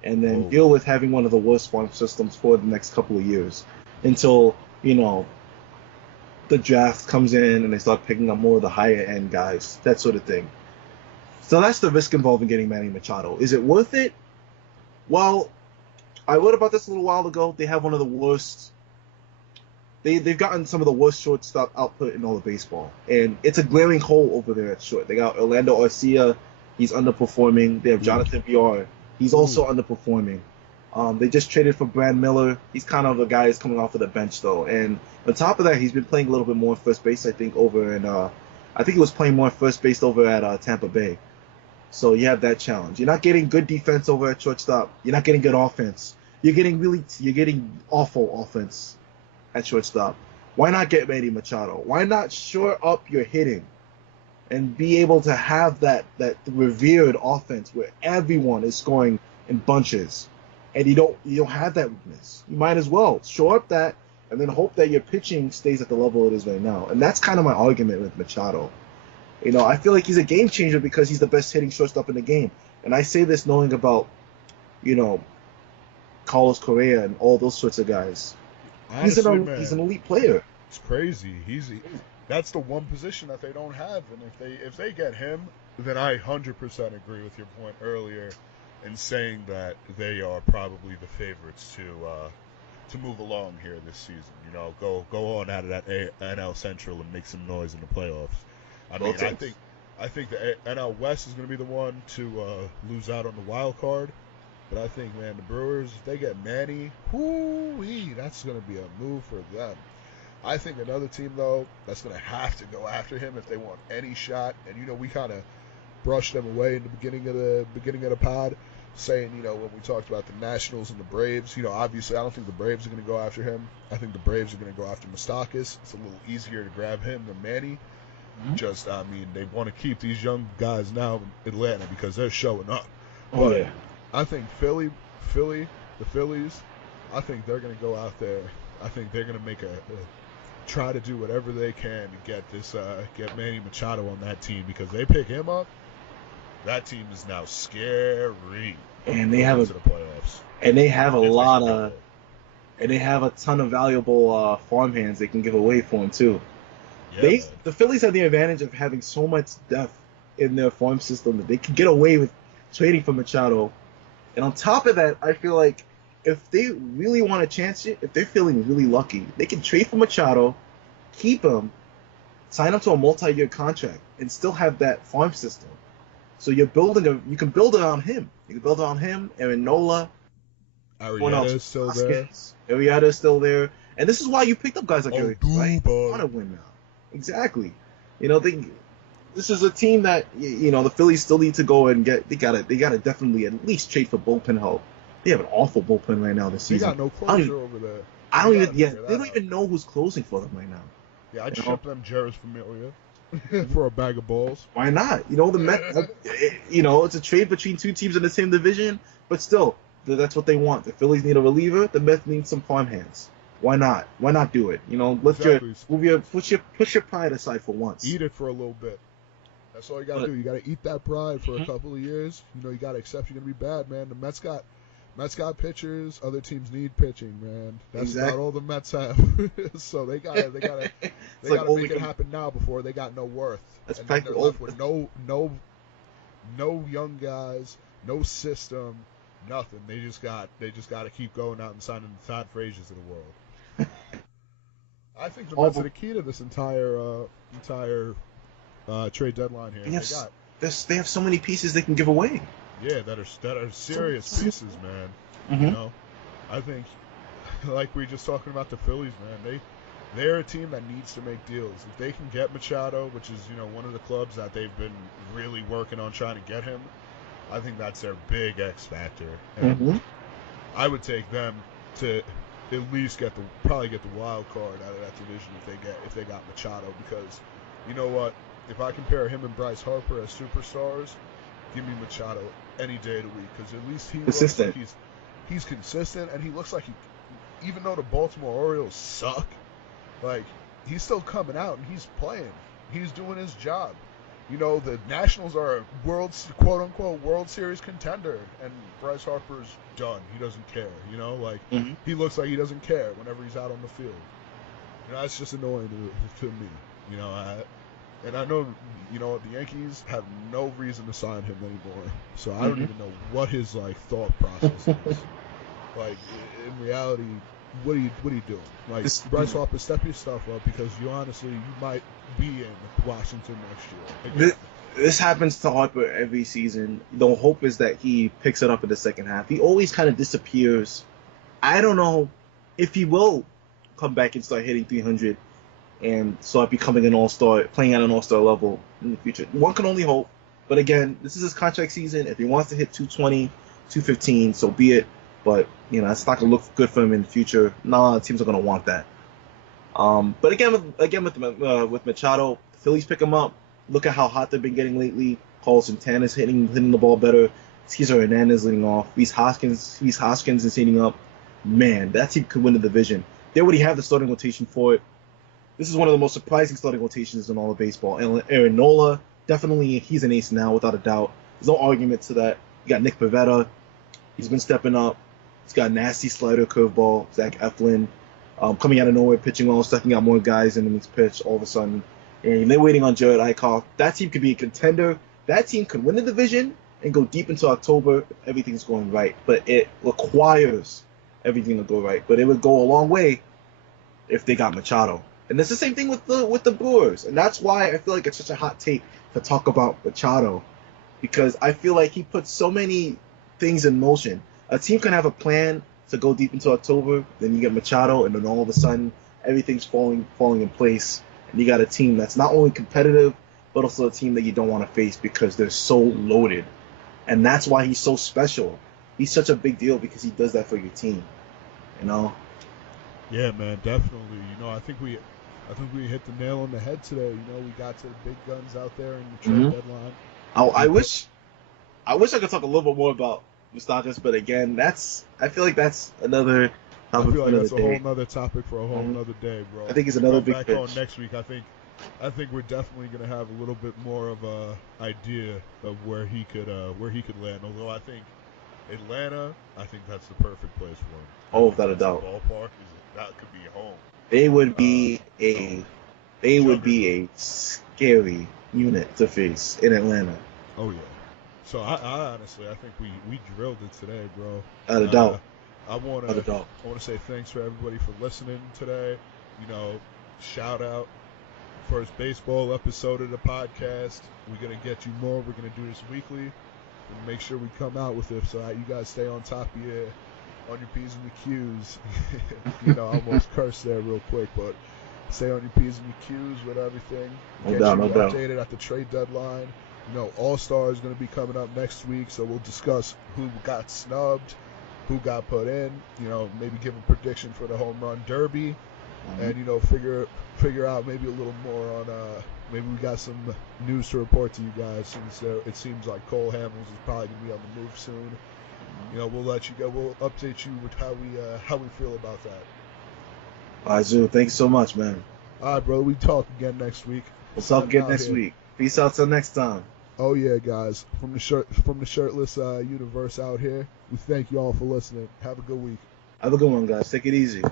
and then Whoa. deal with having one of the worst farm systems for the next couple of years until the draft comes in and they start picking up more of the higher end guys, that sort of thing. So that's the risk involved in getting Manny Machado. Is it worth it? Well, I wrote about this a little while ago. They have one of the worst. They've gotten some of the worst shortstop output in all of baseball, and it's a glaring hole over there at short. They got Orlando Arcia, he's underperforming. They have Jonathan Villar, he's also underperforming. They just traded for Brand Miller. He's kind of a guy who's coming off of the bench though, and on top of that, he's been playing a little bit more first base. I think he was playing more first base over at Tampa Bay. So you have that challenge. You're not getting good defense over at shortstop. You're not getting good offense. You're getting awful offense at shortstop. Why not get Manny Machado? Why not shore up your hitting and be able to have that revered offense where everyone is scoring in bunches, and you don't have that weakness. You might as well shore up that and then hope that your pitching stays at the level it is right now. And that's kind of my argument with Machado. I feel like he's a game changer because he's the best hitting shortstop in the game. And I say this knowing about, Carlos Correa and all those sorts of guys. Honestly, He's an elite player. It's crazy. That's the one position that they don't have, and if they get him, then I 100% agree with your point earlier in saying that they are probably the favorites to move along here this season. Go on out of that NL Central and make some noise in the playoffs. I think the NL West is going to be the one to lose out on the wild card. But I think, man, the Brewers, if they get Manny, that's going to be a move for them. I think another team, though, that's going to have to go after him if they want any shot. And, we kind of brushed them away in the beginning of the pod, saying, when we talked about the Nationals and the Braves, obviously I don't think the Braves are going to go after him. I think the Braves are going to go after Moustakas. It's a little easier to grab him than Manny. They want to keep these young guys now in Atlanta because they're showing up. Oh, yeah. I think the Phillies, I think they're going to go out there. I think they're going to try to do whatever they can to get Manny Machado on that team, because they pick him up, that team is now scary. And they have the playoffs. And they have they have a ton of valuable farmhands they can give away for him too. Yeah, the Phillies have the advantage of having so much depth in their farm system that they can get away with trading for Machado. And on top of that, I feel like if they really want to chance it, if they're feeling really lucky, they can trade for Machado, keep him, sign him to a multi-year contract, and still have that farm system. So you can build it on him. You can build it on him, Aaron Nola. Arrieta's still there. Arrieta's still there. And this is why you picked up guys like Arrieta, right? They want to win now. Exactly. This is a team that the Phillies still need to go and get. They gotta definitely at least trade for bullpen help. They have an awful bullpen right now this season. They got no closer over there. They don't even know who's closing for them right now. Yeah, I'd ship them Jeris Familia for a bag of balls. Why not? The Mets. It's a trade between two teams in the same division, but still, that's what they want. The Phillies need a reliever. The Mets need some farmhands. Why not? Why not do it? Push your pride aside for once. Eat it for a little bit. That's all you gotta do. You gotta eat that pride for a couple of years. You gotta accept you're gonna be bad, man. The Mets got pitchers. Other teams need pitching, man. That's about all the Mets have. So they gotta make it happen now before they got no worth. That's and then they're left with no young guys, no system, nothing. They just gotta keep going out and signing the Todd Fraziers of the world. I think the Mets are the key to this entire trade deadline here. They have so many pieces they can give away. Yeah, that are serious pieces, man. Mm-hmm. You know, I think, like we were just talking about the Phillies, man. They're a team that needs to make deals. If they can get Machado, which is one of the clubs that they've been really working on trying to get him, I think that's their big X factor. And I would take them to at least probably get the wild card out of that division if they got Machado, because you know what? If I compare him and Bryce Harper as superstars, give me Machado any day of the week, because at least he looks like he's consistent, and he looks like even though the Baltimore Orioles suck, like he's still coming out and he's playing. He's doing his job. The Nationals are a quote unquote World Series contender, and Bryce Harper's done. He doesn't care. He looks like he doesn't care whenever he's out on the field. That's just annoying to me. And I know, the Yankees have no reason to sign him anymore. So I don't even know what his thought process is. In reality, what are you doing? Bryce Harper, step your stuff up, because you might be in Washington next year. This happens to Harper every season. The hope is that he picks it up in the second half. He always kind of disappears. I don't know if he will come back and start hitting 300 and start becoming an all-star, playing at an all-star level in the future. One can only hope. But again, this is his contract season. If he wants to hit 220, 215, so be it. But, it's not going to look good for him in the future. Nah, teams are going to want that. But again, with Machado, the Phillies pick him up. Look at how hot they've been getting lately. Carlos Santana's hitting the ball better. Cesar Hernandez leading off. Reese Hoskins is hitting up. Man, that team could win the division. They already have the starting rotation for it. This is one of the most surprising starting rotations in all of baseball. And Aaron Nola, definitely, he's an ace now, without a doubt. There's no argument to that. You got Nick Pivetta. He's been stepping up. He's got a nasty slider, curveball. Zach Eflin, coming out of nowhere, pitching well, stepping out more guys in the next pitch all of a sudden. And they're waiting on Jared Eichhoff. That team could be a contender. That team could win the division and go deep into October if everything's going right. But it requires everything to go right. But it would go a long way if they got Machado. And it's the same thing with the Brewers. And that's why I feel like it's such a hot take to talk about Machado. Because I feel like he puts so many things in motion. A team can have a plan to go deep into October, then you get Machado, and then all of a sudden everything's falling in place. And you got a team that's not only competitive, but also a team that you don't want to face because they're so loaded. And that's why he's so special. He's such a big deal because he does that for your team. Yeah, man, definitely. I think we hit the nail on the head today. We got to the big guns out there in the trade deadline. I wish I could talk a little bit more about Moustakas, but again, I feel like that's another topic for another day. That's a whole nother topic for a whole another day, bro. I think it's another big pitch. On next week, I think we're definitely going to have a little bit more of a idea of where he could land. Although I think Atlanta, I think that's the perfect place for him. Oh, without a doubt. Ballpark that could be home. They would be a scary unit to face in Atlanta. Oh yeah. So I honestly, I think we drilled it today, bro. Without a doubt. I want to say thanks for everybody for listening today. Shout out first baseball episode of the podcast. We're gonna get you more. We're gonna do this weekly. And make sure we come out with it so that you guys stay on top of on your P's and your Q's. I almost cursed there real quick, but stay on your P's and your Q's with everything. No doubt. Updated at the trade deadline. All-Star is going to be coming up next week, so we'll discuss who got snubbed, who got put in, maybe give a prediction for the home run derby, and, figure out maybe a little more on, maybe we got some news to report to you guys since it seems like Cole Hamels is probably going to be on the move soon. We'll let you go. We'll update you with how we feel about that. All right, Zoo. Thanks so much, man. All right, bro. We talk again next week. We'll talk again next week. Peace out till next time. Oh yeah, guys. From the Shirtless universe out here, we thank you all for listening. Have a good week. Have a good one, guys. Take it easy.